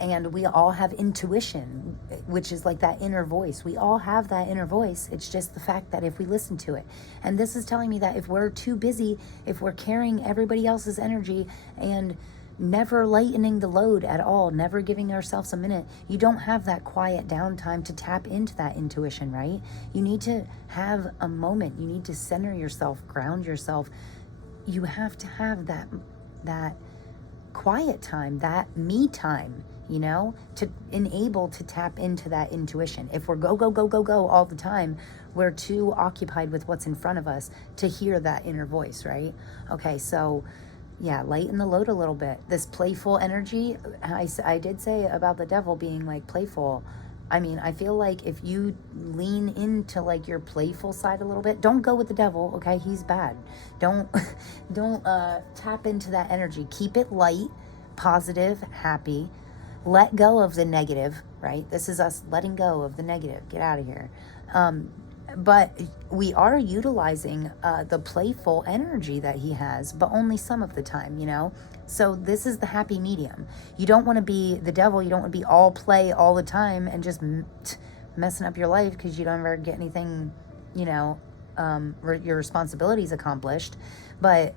And we all have intuition, which is like that inner voice. We all have that inner voice. It's just the fact that if we listen to it. And this is telling me that if we're too busy, if we're carrying everybody else's energy and never lightening the load at all, never giving ourselves a minute, you don't have that quiet downtime to tap into that intuition, right? You need to have a moment. You need to center yourself, ground yourself. You have to have that quiet time, that me time, to enable to tap into that intuition. If we're go all the time, we're too occupied with what's in front of us to hear that inner voice, right? Okay, so yeah, lighten the load a little bit. This playful energy, I did say about the Devil being like playful. I mean, I feel like if you lean into like your playful side a little bit, don't go with the devil, okay? He's bad. Don't don't tap into that energy. Keep it light, positive, happy. Let go of the negative, right? This is us letting go of the negative. Get out of here. But we are utilizing the playful energy that he has, but only some of the time, you know? So this is the happy medium. You don't want to be the devil. You don't want to be all play all the time and just messing up your life because you don't ever get anything, you know, your responsibilities accomplished. But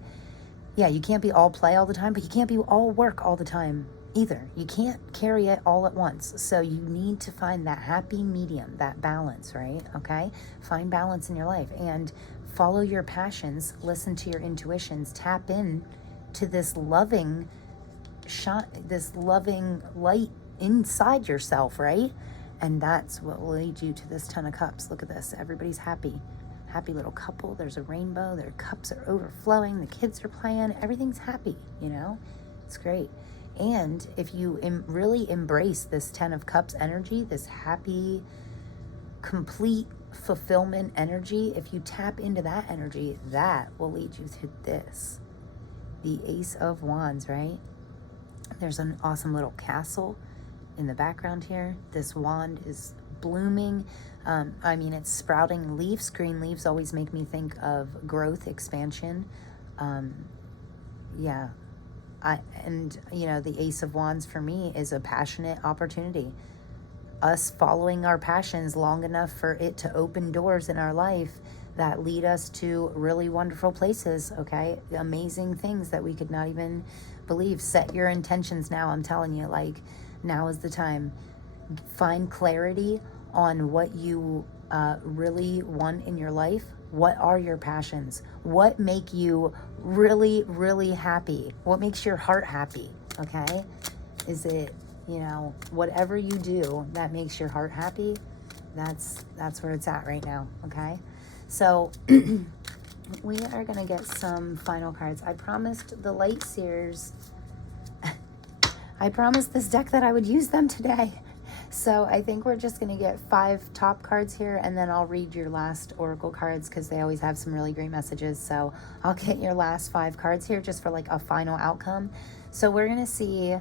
yeah, you can't be all play all the time, but you can't be all work all the time either. You can't carry it all at once. So you need to find that happy medium, that balance, right? Okay? Find balance in your life and follow your passions, listen to your intuitions, tap in to this loving shot, this loving light inside yourself, right? And that's what will lead you to this 10 of cups. Look at this. Everybody's happy. Happy little couple. There's a rainbow. Their cups are overflowing. The kids are playing. Everything's happy, you know? It's great. And if you really embrace this 10 of cups energy, this happy, complete fulfillment energy, if you tap into that energy, that will lead you to this. The Ace of Wands, right? There's an awesome little castle in the background here. This wand is blooming. I mean, it's sprouting leaves. Green leaves always make me think of growth, expansion. Yeah. And, you know, the Ace of Wands for me is a passionate opportunity. Us following our passions long enough for it to open doors in our life that lead us to really wonderful places, okay? Amazing things that we could not even believe. Set your intentions now, I'm telling you, like, now is the time. Find clarity on what you really want in your life. What are your passions? What make you really, really happy? What makes your heart happy, okay? Is it, you know, whatever you do that makes your heart happy, that's where it's at right now, okay? So we are going to get some final cards. I promised the light seers, I promised this deck that I would use them today. So I think we're just going to get 5 top cards here, and then I'll read your last oracle cards because they always have some really great messages. So I'll get your last 5 cards here just for like a final outcome. So we're going to see,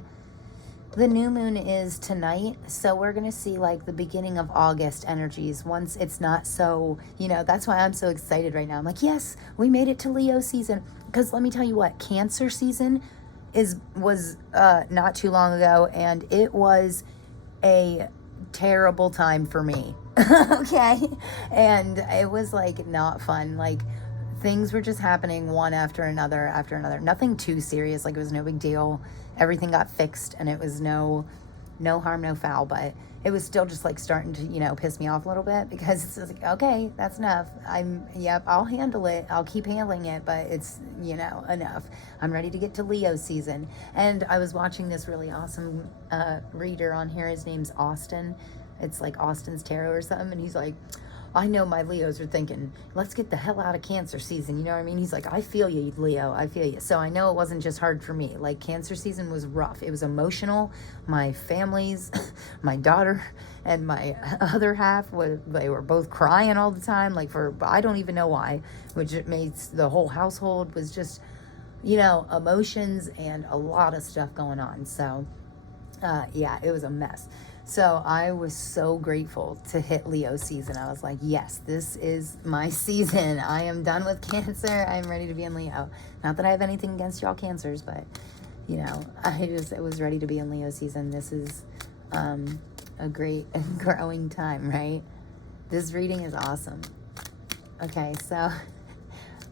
the new moon is tonight, so we're going to see like the beginning of August energies once it's not so, you know, that's why I'm so excited right now. I'm like, yes, we made it to Leo season, because let me tell you what, Cancer season was not too long ago, and it was a terrible time for me. Okay? And it was like not fun. Like things were just happening one after another. Nothing too serious. Like it was no big deal. Everything got fixed, and it was no harm, no foul, but it was still just like starting to, you know, piss me off a little bit, because it's like, okay, that's enough. I'll handle it. I'll keep handling it, but it's, you know, enough. I'm ready to get to Leo season. And I was watching this really awesome reader on here. His name's Austin. It's like Austin's Tarot or something. And he's like, I know my Leos are thinking, let's get the hell out of Cancer season. You know what I mean? He's like, I feel you, Leo. I feel you. So I know it wasn't just hard for me. Like Cancer season was rough. It was emotional. My families, my daughter and my other half, they were both crying all the time. Like I don't even know why, which it makes the whole household was just, you know, emotions and a lot of stuff going on. So yeah, it was a mess. So I was so grateful to hit Leo season. I was like, yes, this is my season. I am done with Cancer. I'm ready to be in Leo. Not that I have anything against y'all Cancers, but, you know, I was ready to be in Leo season. This is a great growing time, right? This reading is awesome. Okay, so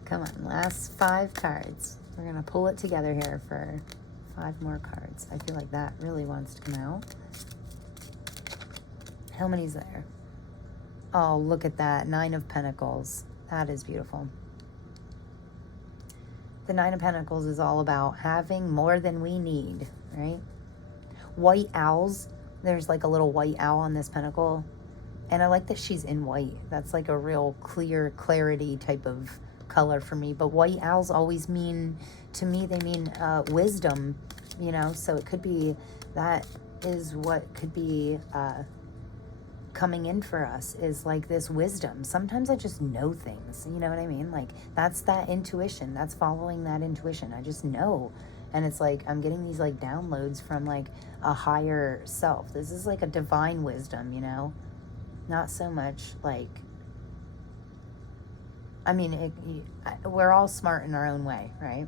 come on, last 5 cards. We're going to pull it together here for 5 more cards. I feel like that really wants to come out. How many's there? Oh, look at that. 9 of Pentacles. That is beautiful. The 9 of Pentacles is all about having more than we need, right? White owls. There's like a little white owl on this pentacle. And I like that she's in white. That's like a real clear, clarity type of color for me. But white owls always mean, to me, they mean wisdom, you know? So it could be, that is what could be coming in for us is like this wisdom. Sometimes I just know things, you know what I mean? Like that's that intuition, that's following that intuition. I just know. And it's like I'm getting these like downloads from like a higher self. This is like a divine wisdom, you know? Not so much like, I mean, we're all smart in our own way, right?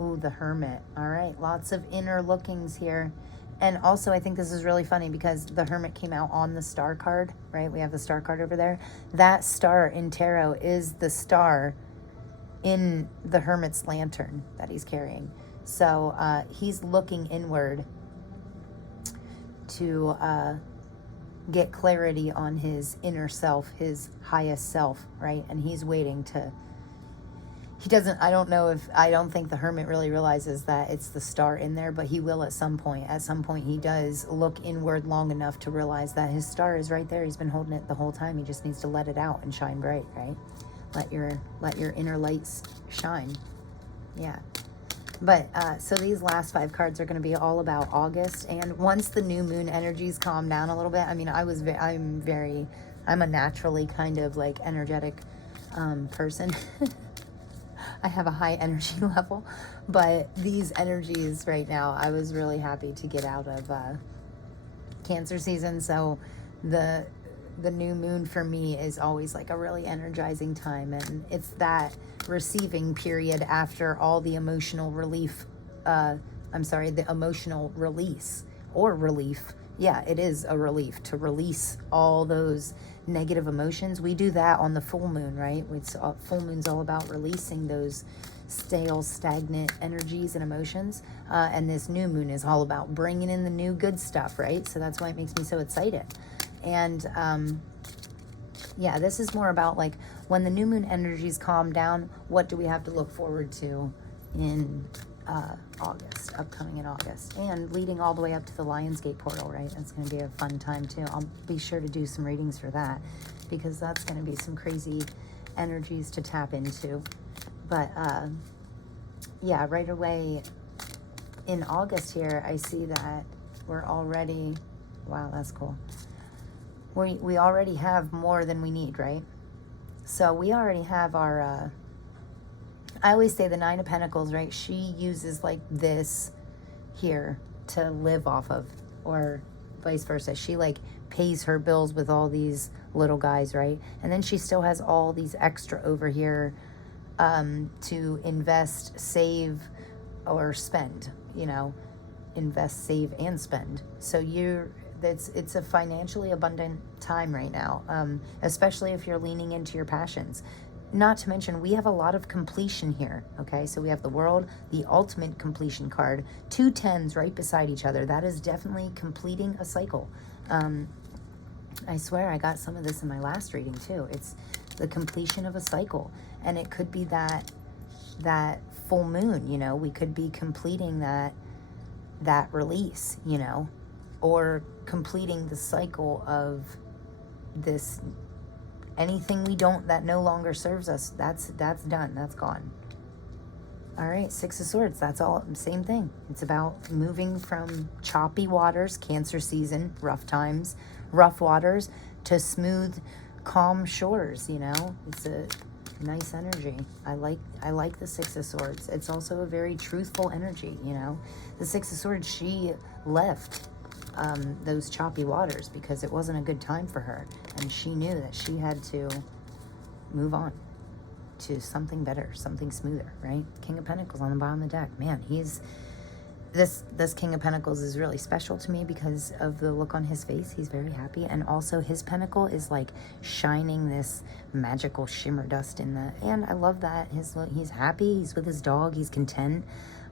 Ooh, the Hermit. All right, lots of inner lookings here. And also, I think this is really funny because the Hermit came out on the star card, right? We have the star card over there. That star in tarot is the star in the Hermit's lantern that he's carrying. So he's looking inward to get clarity on his inner self, his highest self, right? And he's waiting to... I don't think the Hermit really realizes that it's the star in there, but he will at some point. At some point, he does look inward long enough to realize that his star is right there. He's been holding it the whole time. He just needs to let it out and shine bright, right? Let your inner lights shine. Yeah. But, so these last 5 cards are going to be all about August. And once the new moon energies calm down a little bit, I mean, I'm a naturally kind of like energetic person. I have a high energy level, but these energies right now, I was really happy to get out of Cancer season. So the new moon for me is always like a really energizing time, and it's that receiving period after all the emotional relief. The emotional release or relief. Yeah, it is a relief to release all those negative emotions. We do that on the full moon, right? Full moon's all about releasing those stale, stagnant energies and emotions. And this new moon is all about bringing in the new good stuff, right? So that's why it makes me so excited. And yeah, this is more about like when the new moon energies calm down, what do we have to look forward to in upcoming in August, and leading all the way up to the Lionsgate portal, right? That's going to be a fun time too. I'll be sure to do some readings for that because that's going to be some crazy energies to tap into. But yeah, right away in August here, I see that we're already, wow, that's cool. We already have more than we need, right? So we already have our, I always say the 9 of Pentacles, right? She uses like this here to live off of, or vice versa. She like pays her bills with all these little guys, right? And then she still has all these extra over here to invest, save, or spend, you know, invest, save, and spend. So it's a financially abundant time right now, especially if you're leaning into your passions. Not to mention, we have a lot of completion here, okay? So we have the World, the ultimate completion card, 2 10s right beside each other. That is definitely completing a cycle. I swear I got some of this in my last reading too. It's the completion of a cycle. And it could be that full moon, you know? We could be completing that release, you know? Or completing the cycle of this... Anything that no longer serves us, that's done, that's gone. All right, 6 of Swords, that's all, same thing. It's about moving from choppy waters, Cancer season, rough times, rough waters, to smooth, calm shores, you know? It's a nice energy. I like the 6 of Swords. It's also a very truthful energy, you know? The 6 of Swords, she left those choppy waters because it wasn't a good time for her, and she knew that she had to move on to something better, something smoother, right? King of Pentacles on the bottom of the deck. Man, this King of Pentacles is really special to me because of the look on his face. He's very happy, and also his pentacle is like shining this magical shimmer dust in the... And I love that. He's happy, he's with his dog, he's content.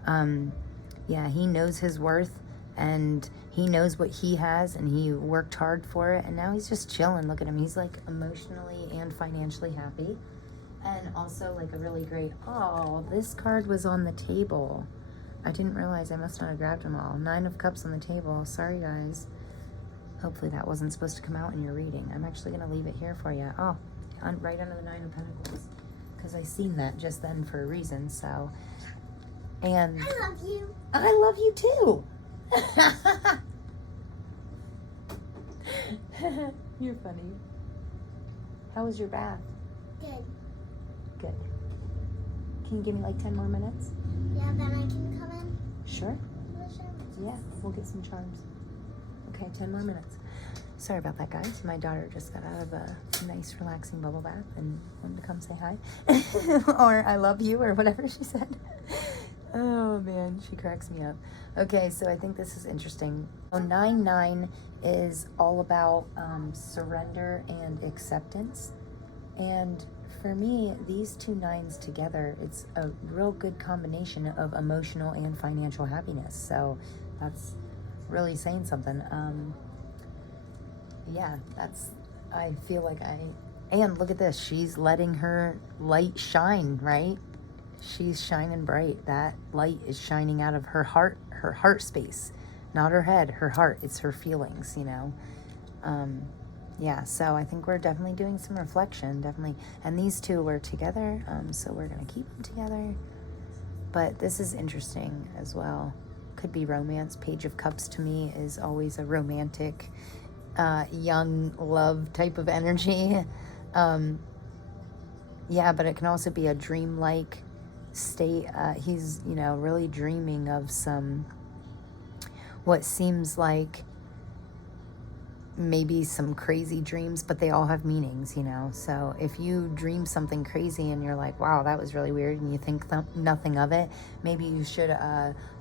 Yeah, he knows his worth, and he knows what he has, and he worked hard for it, and now he's just chilling. Look at him. He's like emotionally and financially happy, and also like a really great... Oh, this card was on the table. I didn't realize. I must not have grabbed them all. 9 of Cups on the table. Sorry, guys. Hopefully that wasn't supposed to come out in your reading. I'm actually going to leave it here for you. Oh, right under the 9 of Pentacles, because I seen that just then for a reason. So, and I love you. I love you too. You're funny. How was your bath? Good. Good. Can you give me like 10 more minutes? Yeah, then I can come in. Sure. Sure. Yeah, we'll get some charms. Okay, 10 more minutes. Sorry about that, guys. My daughter just got out of a nice, relaxing bubble bath and wanted to come say hi. Or I love you, or whatever she said. Oh, man, she cracks me up. Okay, so I think this is interesting. So 9-9 is all about surrender and acceptance. And for me, these two nines together, it's a real good combination of emotional and financial happiness. So that's really saying something. Yeah, I feel like and look at this, she's letting her light shine, right? She's shining bright. That light is shining out of her heart space, not her head, her heart. It's her feelings, you know? Yeah, so I think we're definitely doing some reflection, definitely. And these two were together, so we're going to keep them together. But this is interesting as well. Could be romance. Page of Cups to me is always a romantic, young love type of energy. Yeah, but it can also be a dreamlike state. He's, you know, really dreaming of what seems like maybe some crazy dreams, but they all have meanings, you know. So if you dream something crazy and you're like, wow, that was really weird, and you think nothing of it, maybe you should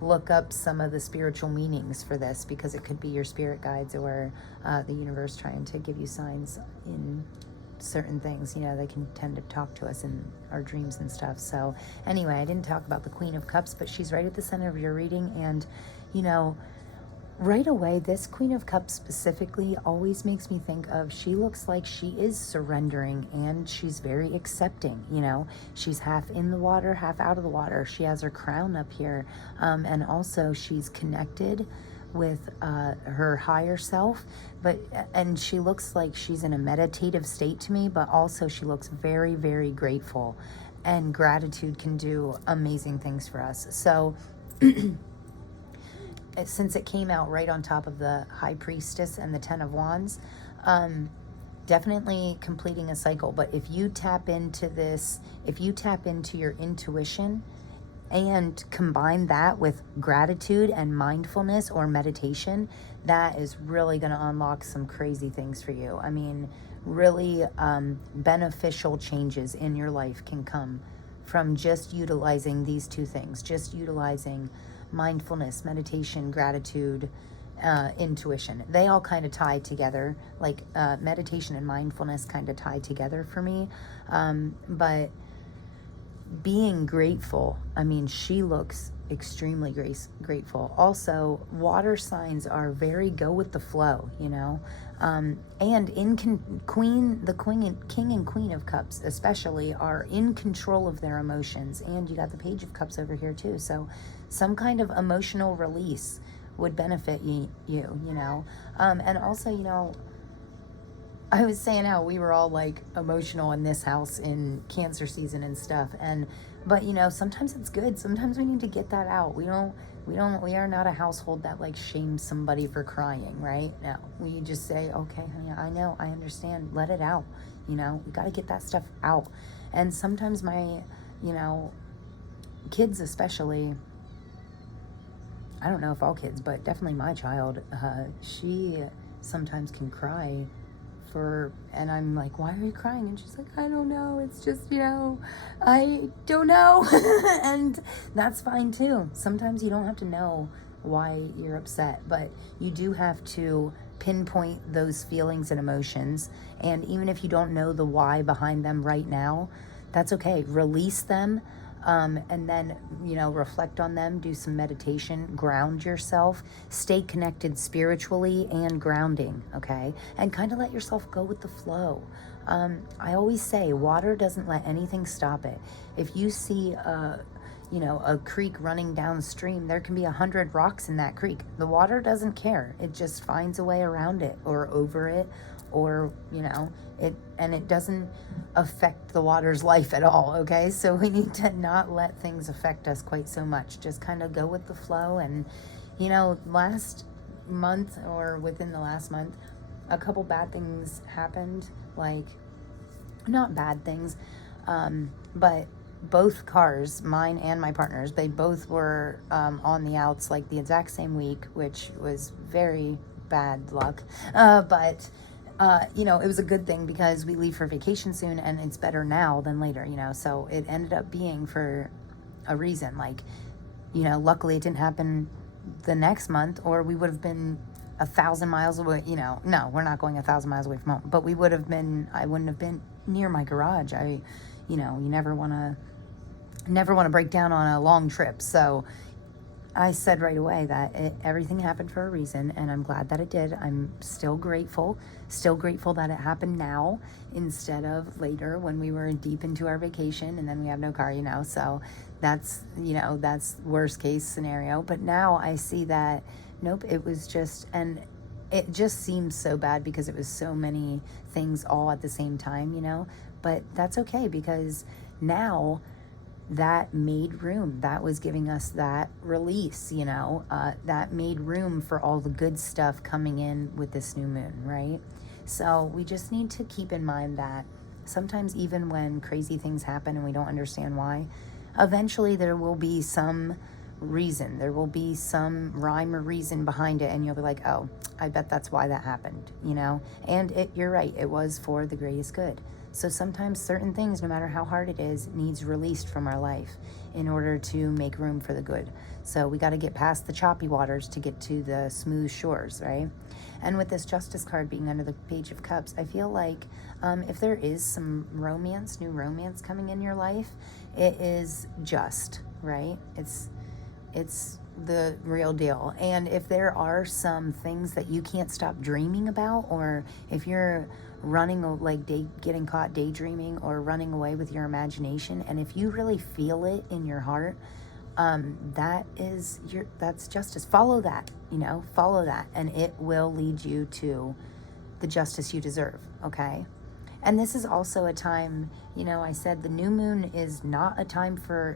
look up some of the spiritual meanings for this, because it could be your spirit guides or the universe trying to give you signs in certain things. You know, they can tend to talk to us in our dreams and stuff. So anyway, I didn't talk about the Queen of Cups, but she's right at the center of your reading. And, you know, right away, this Queen of Cups specifically always makes me think of, she looks like she is surrendering and she's very accepting, you know. She's half in the water, half out of the water. She has her crown up here. And also she's connected with her higher self, and she looks like she's in a meditative state to me, but also she looks very, very grateful, and gratitude can do amazing things for us. So since it came out right on top of the High Priestess and the 10 of Wands, definitely completing a cycle. But if you tap into this, if you tap into your intuition and combine that with gratitude and mindfulness or meditation, that is really going to unlock some crazy things for you. I mean, really beneficial changes in your life can come from just utilizing these two things, just utilizing mindfulness, meditation, gratitude, intuition. They all kind of tie together, like meditation and mindfulness kind of tie together for me. But being grateful, I mean, she looks extremely grateful. Also, water signs are very go with the flow, you know. And in King and Queen of Cups especially are in control of their emotions. And you got the Page of Cups over here too. So some kind of emotional release would benefit you know. And also, you know, I was saying how we were all like emotional in this house in Cancer season and stuff, but you know, sometimes it's good. Sometimes we need to get that out. We are not a household that like shames somebody for crying, right? No, we just say, okay, honey, I know, I understand, let it out. You know, we got to get that stuff out. And sometimes my, you know, kids especially, I don't know if all kids, but definitely my child, she sometimes can cry and I'm like, why are you crying? And she's like, I don't know. It's just, you know, I don't know. And that's fine too. Sometimes you don't have to know why you're upset, but you do have to pinpoint those feelings and emotions. And even if you don't know the why behind them right now, that's okay. Release them. And then, you know, reflect on them, do some meditation, ground yourself, stay connected spiritually and grounding, okay? And kind of let yourself go with the flow. I always say water doesn't let anything stop it. If you see you know, a creek running downstream, there can be 100 rocks in that creek. The water doesn't care. It just finds a way around it or over it, or, you know, it doesn't affect the water's life at all, okay? So we need to not let things affect us quite so much. Just kind of go with the flow. And, you know, last month or within the last month, a couple bad things happened, like, not bad things, but both cars, mine and my partner's, they both were on the outs like the exact same week, which was very bad luck. But it was a good thing because we leave for vacation soon and it's better now than later, so it ended up being for a reason. Like, luckily it didn't happen the next month, or we would have been 1,000 miles away. No, we're not going 1,000 miles away from home, but I wouldn't have been near my garage. You never want to break down on a long trip. So I said right away that everything happened for a reason, and I'm glad that it did. I'm still grateful that it happened now instead of later when we were deep into our vacation and then we have no car, so that's worst case scenario. But now I see that, nope, it was just, and it just seems so bad because it was so many things all at the same time, but that's okay because now that made room. That was giving us that release, that made room for all the good stuff coming in with this new moon, right? So we just need to keep in mind that sometimes even when crazy things happen and we don't understand why, eventually there will be some reason. There will be some rhyme or reason behind it, and you'll be like, oh, I bet that's why that happened, And you're right, it was for the greatest good. So sometimes certain things, no matter how hard it is, needs released from our life in order to make room for the good. So we got to get past the choppy waters to get to the smooth shores, right? And with this Justice card being under the Page of Cups, I feel like if there is some romance, new romance coming in your life, it is just, right? It's the real deal. And if there are some things that you can't stop dreaming about, or if you're getting caught daydreaming or running away with your imagination, and if you really feel it in your heart, that's justice. Follow that, and it will lead you to the justice you deserve, okay? And this is also a time, I said the new moon is not a time for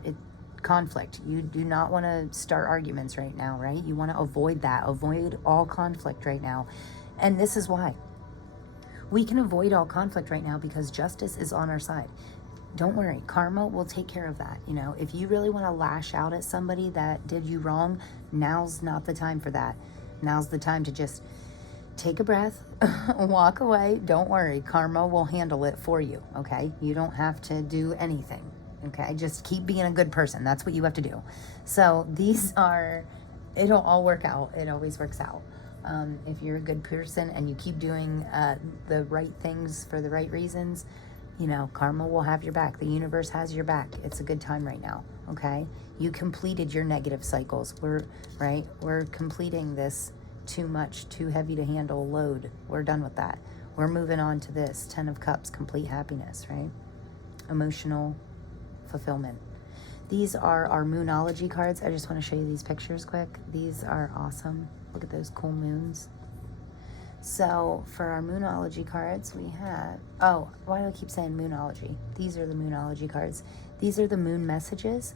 conflict. You do not want to start arguments right now, right? You want to avoid that. Avoid all conflict right now. And this is why. We can avoid all conflict right now because justice is on our side. Don't worry, karma will take care of that. If you really want to lash out at somebody that did you wrong, now's not the time for that. Now's the time to just take a breath, walk away. Don't worry, karma will handle it for you, okay? You don't have to do anything, okay? Just keep being a good person. That's what you have to do. So it'll all work out. It always works out. If you're a good person and you keep doing the right things for the right reasons, karma will have your back. The universe has your back. It's a good time right now, okay? You completed your negative cycles. We're completing this too much, too heavy to handle load. We're done with that. We're moving on to this 10 of Cups, complete happiness, right? Emotional fulfillment. These are our Moonology cards. I just want to show you these pictures quick. These are awesome. Look at those cool moons. So for our Moonology cards, we have, why do I keep saying Moonology? These are the Moonology cards. These are the moon messages.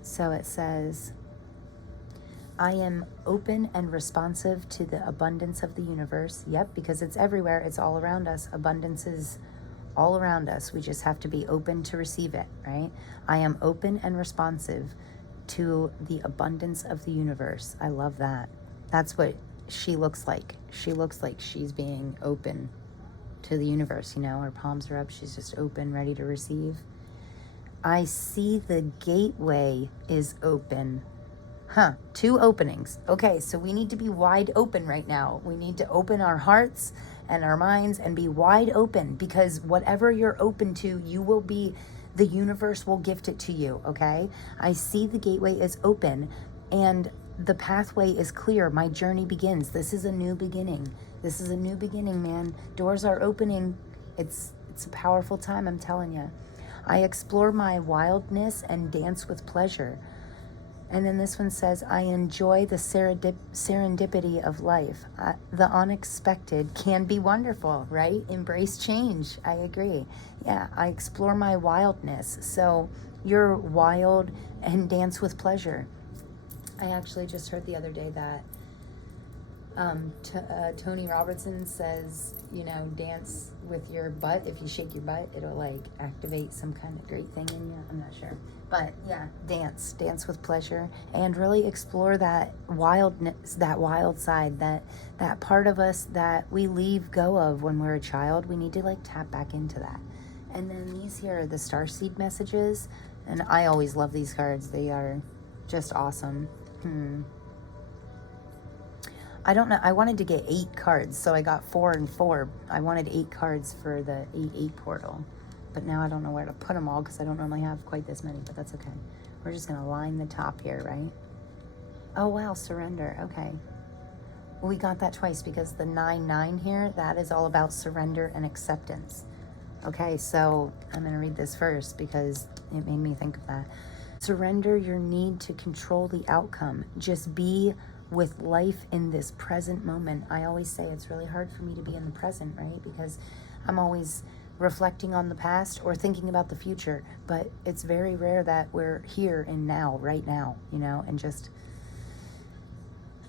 So it says, I am open and responsive to the abundance of the universe. Yep, because it's everywhere. It's all around us. Abundance is all around us. We just have to be open to receive it, right? I am open and responsive to the abundance of the universe. I love that. That's what she looks like. She looks like she's being open to the universe, her palms are up. She's just open, ready to receive. I see the gateway is open. 2 openings. Okay, so we need to be wide open right now. We need to open our hearts and our minds and be wide open, because whatever you're open to, the universe will gift it to you, okay? I see the gateway is open and the pathway is clear. My journey begins. This is a new beginning. This is a new beginning, man. Doors are opening. It's a powerful time, I'm telling you. I explore my wildness and dance with pleasure. And then this one says, I enjoy the serendipity of life. The unexpected can be wonderful, right? Embrace change. I agree. Yeah, I explore my wildness. So you're wild and dance with pleasure. I actually just heard the other day that Tony Robertson says, you know, dance with your butt. If you shake your butt, it'll like activate some kind of great thing in you. I'm not sure. But yeah, dance with pleasure, and really explore that wildness, that wild side, that part of us that we leave go of when we're a child. We need to like tap back into that. And then these here are the starseed messages, and I always love these cards. They are just awesome. I don't know. I wanted to get 8 cards, so I got 4 and 4. I wanted 8 cards for the 8-8 portal. But now I don't know where to put them all because I don't normally have quite this many, but that's okay. We're just going to line the top here, right? Oh, wow, surrender. Okay. We got that twice because the 9-9 here, that is all about surrender and acceptance. Okay, so I'm going to read this first because it made me think of that. Surrender your need to control the outcome. Just be with life in this present moment. I always say it's really hard for me to be in the present, right? Because I'm always reflecting on the past or thinking about the future, but it's very rare that we're here and now, right now, you know, and just,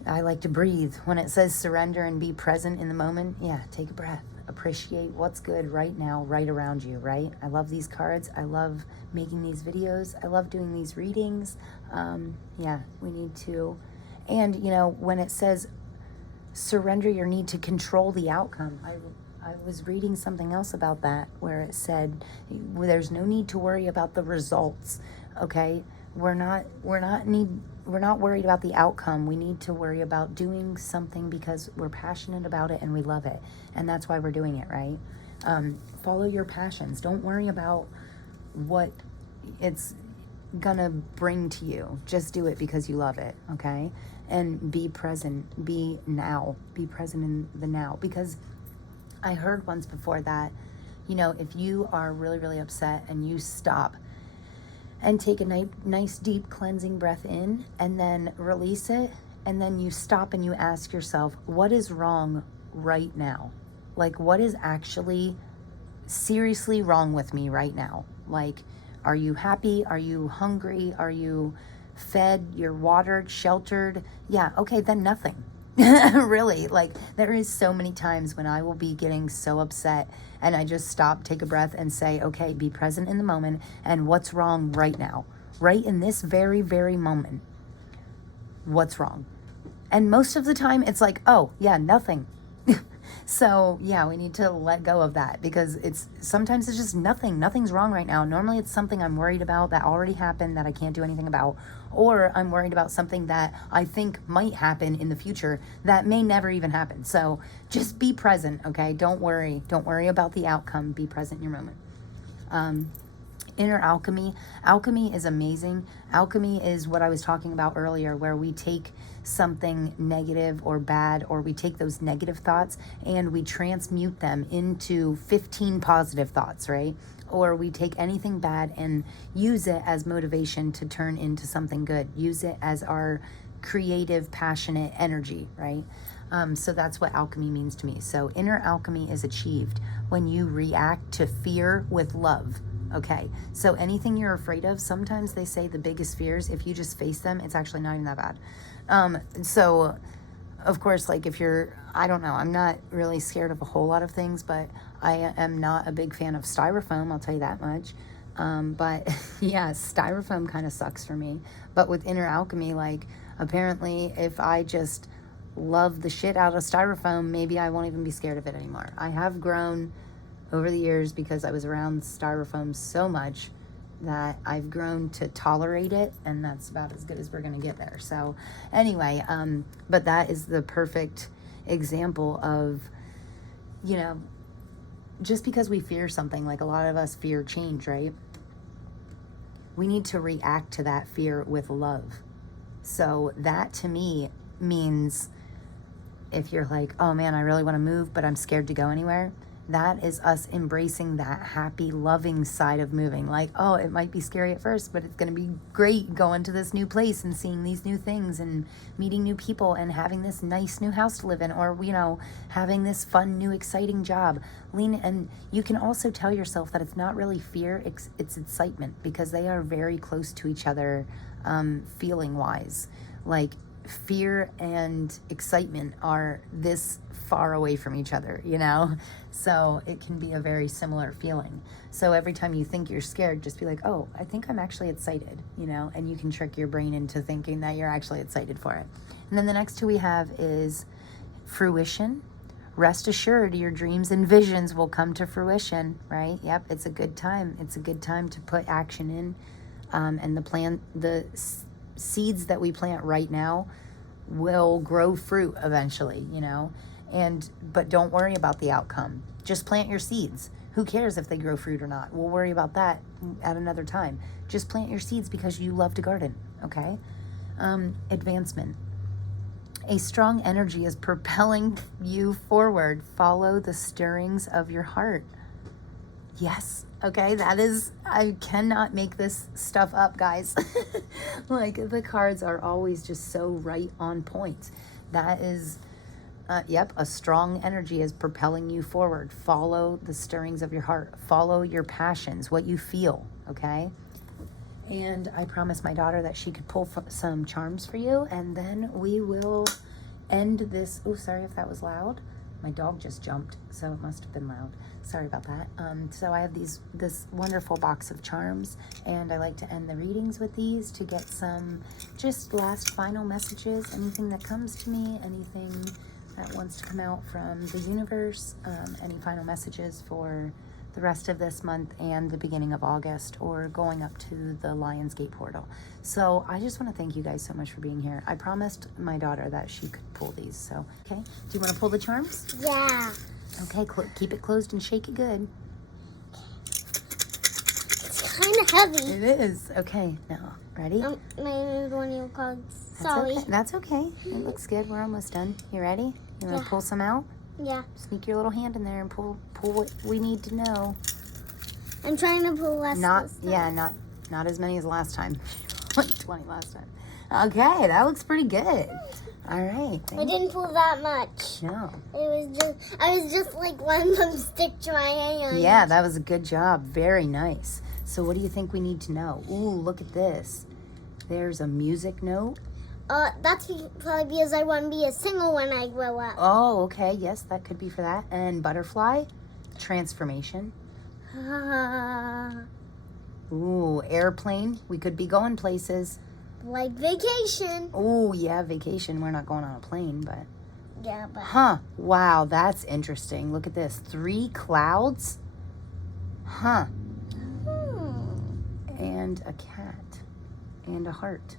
I like to breathe. When it says surrender and be present in the moment, yeah, take a breath. Appreciate what's good right now, right around you, right? I love these cards. I love making these videos. I love doing these readings. Yeah, we need to. And, you know, when it says surrender your need to control the outcome, I was reading something else about that where it said there's no need to worry about the results, okay? We're not worried about the outcome. We need to worry about doing something because we're passionate about it and we love it. And that's why we're doing it, right? Follow your passions. Don't worry about what it's gonna bring to you. Just do it because you love it, okay? And be present. Be now. Be present in the now. Because I heard once before that, you know, if you are really, really upset and you stop and take a nice deep cleansing breath in and then release it, and then you stop and you ask yourself, what is wrong right now? Like, what is actually seriously wrong with me right now? Like, are you happy? Are you hungry? Are you fed? You're watered, sheltered? Yeah, okay, then nothing. Really, like, there is so many times when I will be getting so upset and I just stop, take a breath and say, okay, be present in the moment, and what's wrong right now? Right in this very, very moment. What's wrong? And most of the time it's like, oh, yeah, nothing. So, yeah, we need to let go of that because sometimes it's just nothing. Nothing's wrong right now. Normally it's something I'm worried about that already happened that I can't do anything about, or I'm worried about something that I think might happen in the future that may never even happen. So just be present, okay? Don't worry. Don't worry about the outcome. Be present in your moment. Inner alchemy. Alchemy is amazing. Alchemy is what I was talking about earlier, where we take something negative or bad, or we take those negative thoughts and we transmute them into 15 positive thoughts, right? Or we take anything bad and use it as motivation to turn into something good. Use it as our creative, passionate energy, right? So that's what alchemy means to me. So inner alchemy is achieved when you react to fear with love. Okay, so anything you're afraid of, sometimes they say the biggest fears, if you just face them, it's actually not even that bad. So, of course, like if you're, I don't know, I'm not really scared of a whole lot of things, but I am not a big fan of styrofoam, I'll tell you that much. But yeah, styrofoam kind of sucks for me. But with inner alchemy, like apparently if I just love the shit out of styrofoam, maybe I won't even be scared of it anymore. I have grown over the years because I was around styrofoam so much that I've grown to tolerate it, and that's about as good as we're gonna get there. So anyway, but that is the perfect example of, you know, just because we fear something, like a lot of us fear change, right? We need to react to that fear with love. So that to me means if you're like, oh man, I really want to move, but I'm scared to go anywhere, that is us embracing that happy, loving side of moving. Like, oh, it might be scary at first, but it's going to be great going to this new place and seeing these new things and meeting new people and having this nice new house to live in, or, you know, having this fun, new, exciting job. And you can also tell yourself that it's not really fear, it's excitement, because they are very close to each other feeling-wise. Like, fear and excitement are this far away from each other, you know? So it can be a very similar feeling. So every time you think you're scared, just be like, oh, I think I'm actually excited, you know? And you can trick your brain into thinking that you're actually excited for it. And then the next two we have is fruition. Rest assured, your dreams and visions will come to fruition, right? Yep, it's a good time. It's a good time to put action in. And the seeds that we plant right now will grow fruit eventually, you know? But don't worry about the outcome. Just plant your seeds. Who cares if they grow fruit or not? We'll worry about that at another time. Just plant your seeds because you love to garden, okay? Advancement. A strong energy is propelling you forward. Follow the stirrings of your heart. Yes, okay, I cannot make this stuff up, guys. Like, the cards are always just so right on point. That is, yep, a strong energy is propelling you forward. Follow the stirrings of your heart. Follow your passions, what you feel, okay? And I promised my daughter that she could pull some charms for you, and then we will end this. Oh, sorry if that was loud. My dog just jumped, so it must have been loud. Sorry about that. So I have this wonderful box of charms, and I like to end the readings with these to get some just last final messages, anything that comes to me, anything that wants to come out from the universe, any final messages for the rest of this month and the beginning of August, or going up to the Lionsgate portal. So I just want to thank you guys so much for being here. I promised my daughter that she could pull these, so okay. Do you want to pull the charms? Yeah. Okay, keep it closed and shake it good. It's kind of heavy. It is. Okay, now, ready? My name is one of your cards. Sorry. That's okay. It looks good. We're almost done. You ready? You want to pull some out? Yeah. Sneak your little hand in there and pull what we need to know. I'm trying to pull less. Not as many as last time. 20 last time. Okay, that looks pretty good. All right. I didn't pull that much. No. I was just like letting them stick to my hand. Yeah, that was a good job. Very nice. So what do you think we need to know? Ooh, look at this. There's a music note. That's probably because I want to be a singer when I grow up. Oh, okay. Yes, that could be for that. And butterfly, transformation. Ooh, airplane. We could be going places. Like vacation. Oh, yeah, vacation. We're not going on a plane, but... Yeah, but... Huh. Wow, that's interesting. Look at this. 3 clouds. Huh. And a cat. And a heart.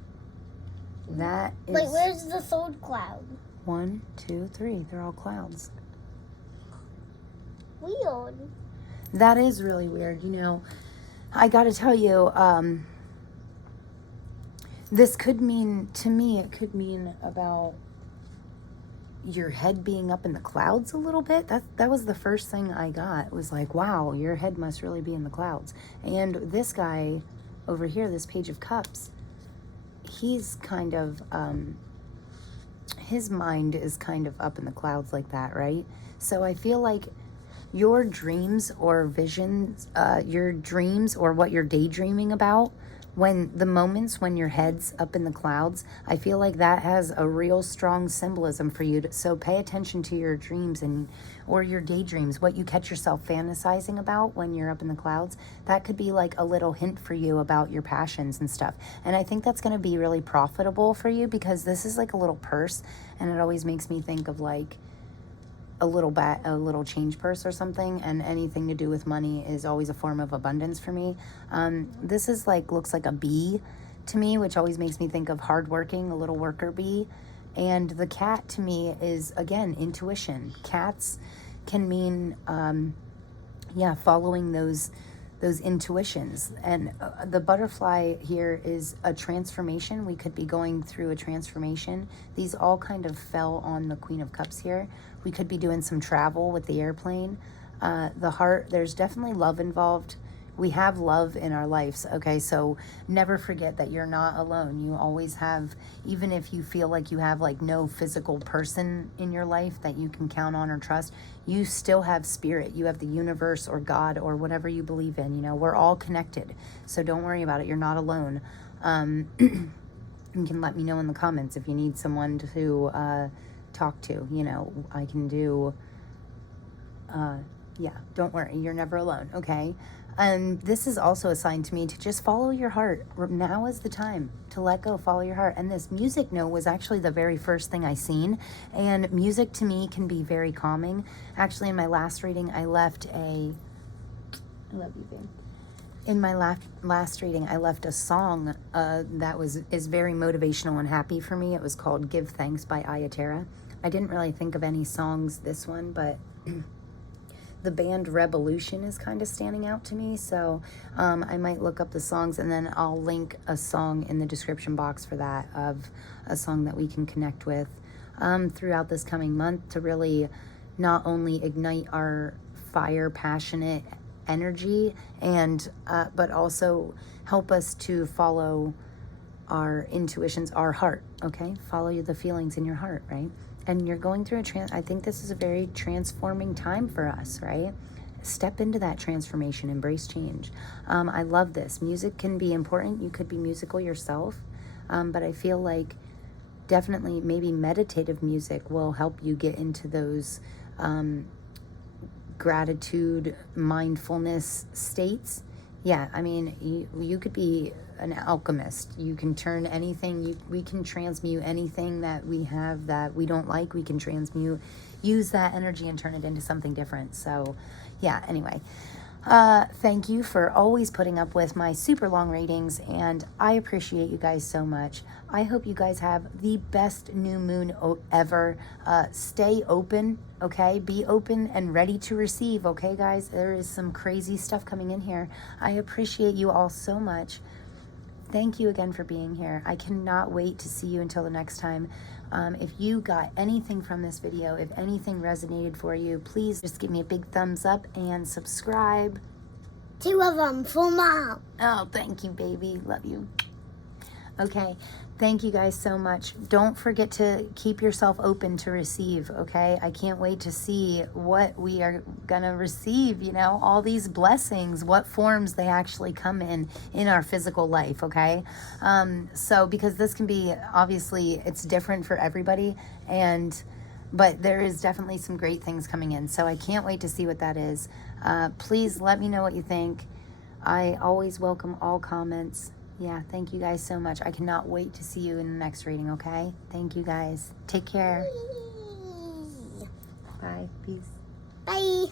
That is... Wait, where's the third cloud? 1, 2, 3. They're all clouds. Weird. That is really weird. You know, I gotta tell you, this could mean, to me, it could mean about your head being up in the clouds a little bit. That was the first thing I got. It was like, wow, your head must really be in the clouds. And this guy over here, this Page of Cups, he's kind of, his mind is kind of up in the clouds like that, right? So I feel like your dreams or visions, your dreams or what you're daydreaming about, when the moments when your head's up in the clouds, I feel like that has a real strong symbolism for you. So pay attention to your dreams or your daydreams, what you catch yourself fantasizing about when you're up in the clouds. That could be like a little hint for you about your passions and stuff. And I think that's going to be really profitable for you, because this is like a little purse, and it always makes me think of like a little change purse or something, and anything to do with money is always a form of abundance for me. This is like, looks like a bee to me, which always makes me think of hardworking, a little worker bee. And the cat to me is, again, intuition. Cats can mean, following those intuitions. And the butterfly here is a transformation. We could be going through a transformation. These all kind of fell on the Queen of Cups here. We could be doing some travel with the airplane. The heart, there's definitely love involved. We have love in our lives, okay? So never forget that you're not alone. You always have, even if you feel like you have like no physical person in your life that you can count on or trust, you still have spirit. You have the universe or God or whatever you believe in. You know, we're all connected. So don't worry about it. You're not alone. You can let me know in the comments if you need someone to talk to. You know, I can do, yeah, don't worry, you're never alone, okay? And this is also a sign to me to just follow your heart. Now is the time to let go, follow your heart. And this music note was actually the very first thing I seen. And music to me can be very calming. Actually, in my last reading, I left I love you, babe. In my last reading, I left a song that is very motivational and happy for me. It was called Give Thanks by Waite Tarot. I didn't really think of any songs this one, but the band Revolution is kind of standing out to me, so I might look up the songs, and then I'll link a song in the description box for that, of a song that we can connect with throughout this coming month to really not only ignite our fire, passionate energy, and but also help us to follow our intuitions, our heart, okay? Follow the feelings in your heart, right? And you're going through I think this is a very transforming time for us, right? Step into that transformation, embrace change. I love this. Music can be important. You could be musical yourself, but I feel like definitely maybe meditative music will help you get into those gratitude, mindfulness states. Yeah, I mean, you could be an alchemist. You can turn anything, we can transmute anything that we have that we don't like. We can transmute, use that energy and turn it into something different. So yeah, anyway, thank you for always putting up with my super long readings, and I appreciate you guys so much. I hope you guys have the best new moon ever. Stay open, okay? Be open and ready to receive, okay, guys? There is some crazy stuff coming in here. I appreciate you all so much. Thank you again for being here. I cannot wait to see you until the next time. If you got anything from this video, if anything resonated for you, please just give me a big thumbs up and subscribe. 2 of them for Mom. Oh, thank you, baby. Love you. Okay, thank you guys so much. Don't forget to keep yourself open to receive, okay? I can't wait to see what we are gonna receive, you know, all these blessings, what forms they actually come in our physical life, okay? So because this can be, obviously, it's different for everybody, but there is definitely some great things coming in. So I can't wait to see what that is. Please let me know what you think. I always welcome all comments. Yeah, thank you guys so much. I cannot wait to see you in the next reading, okay? Thank you guys. Take care. Bye. Peace. Bye.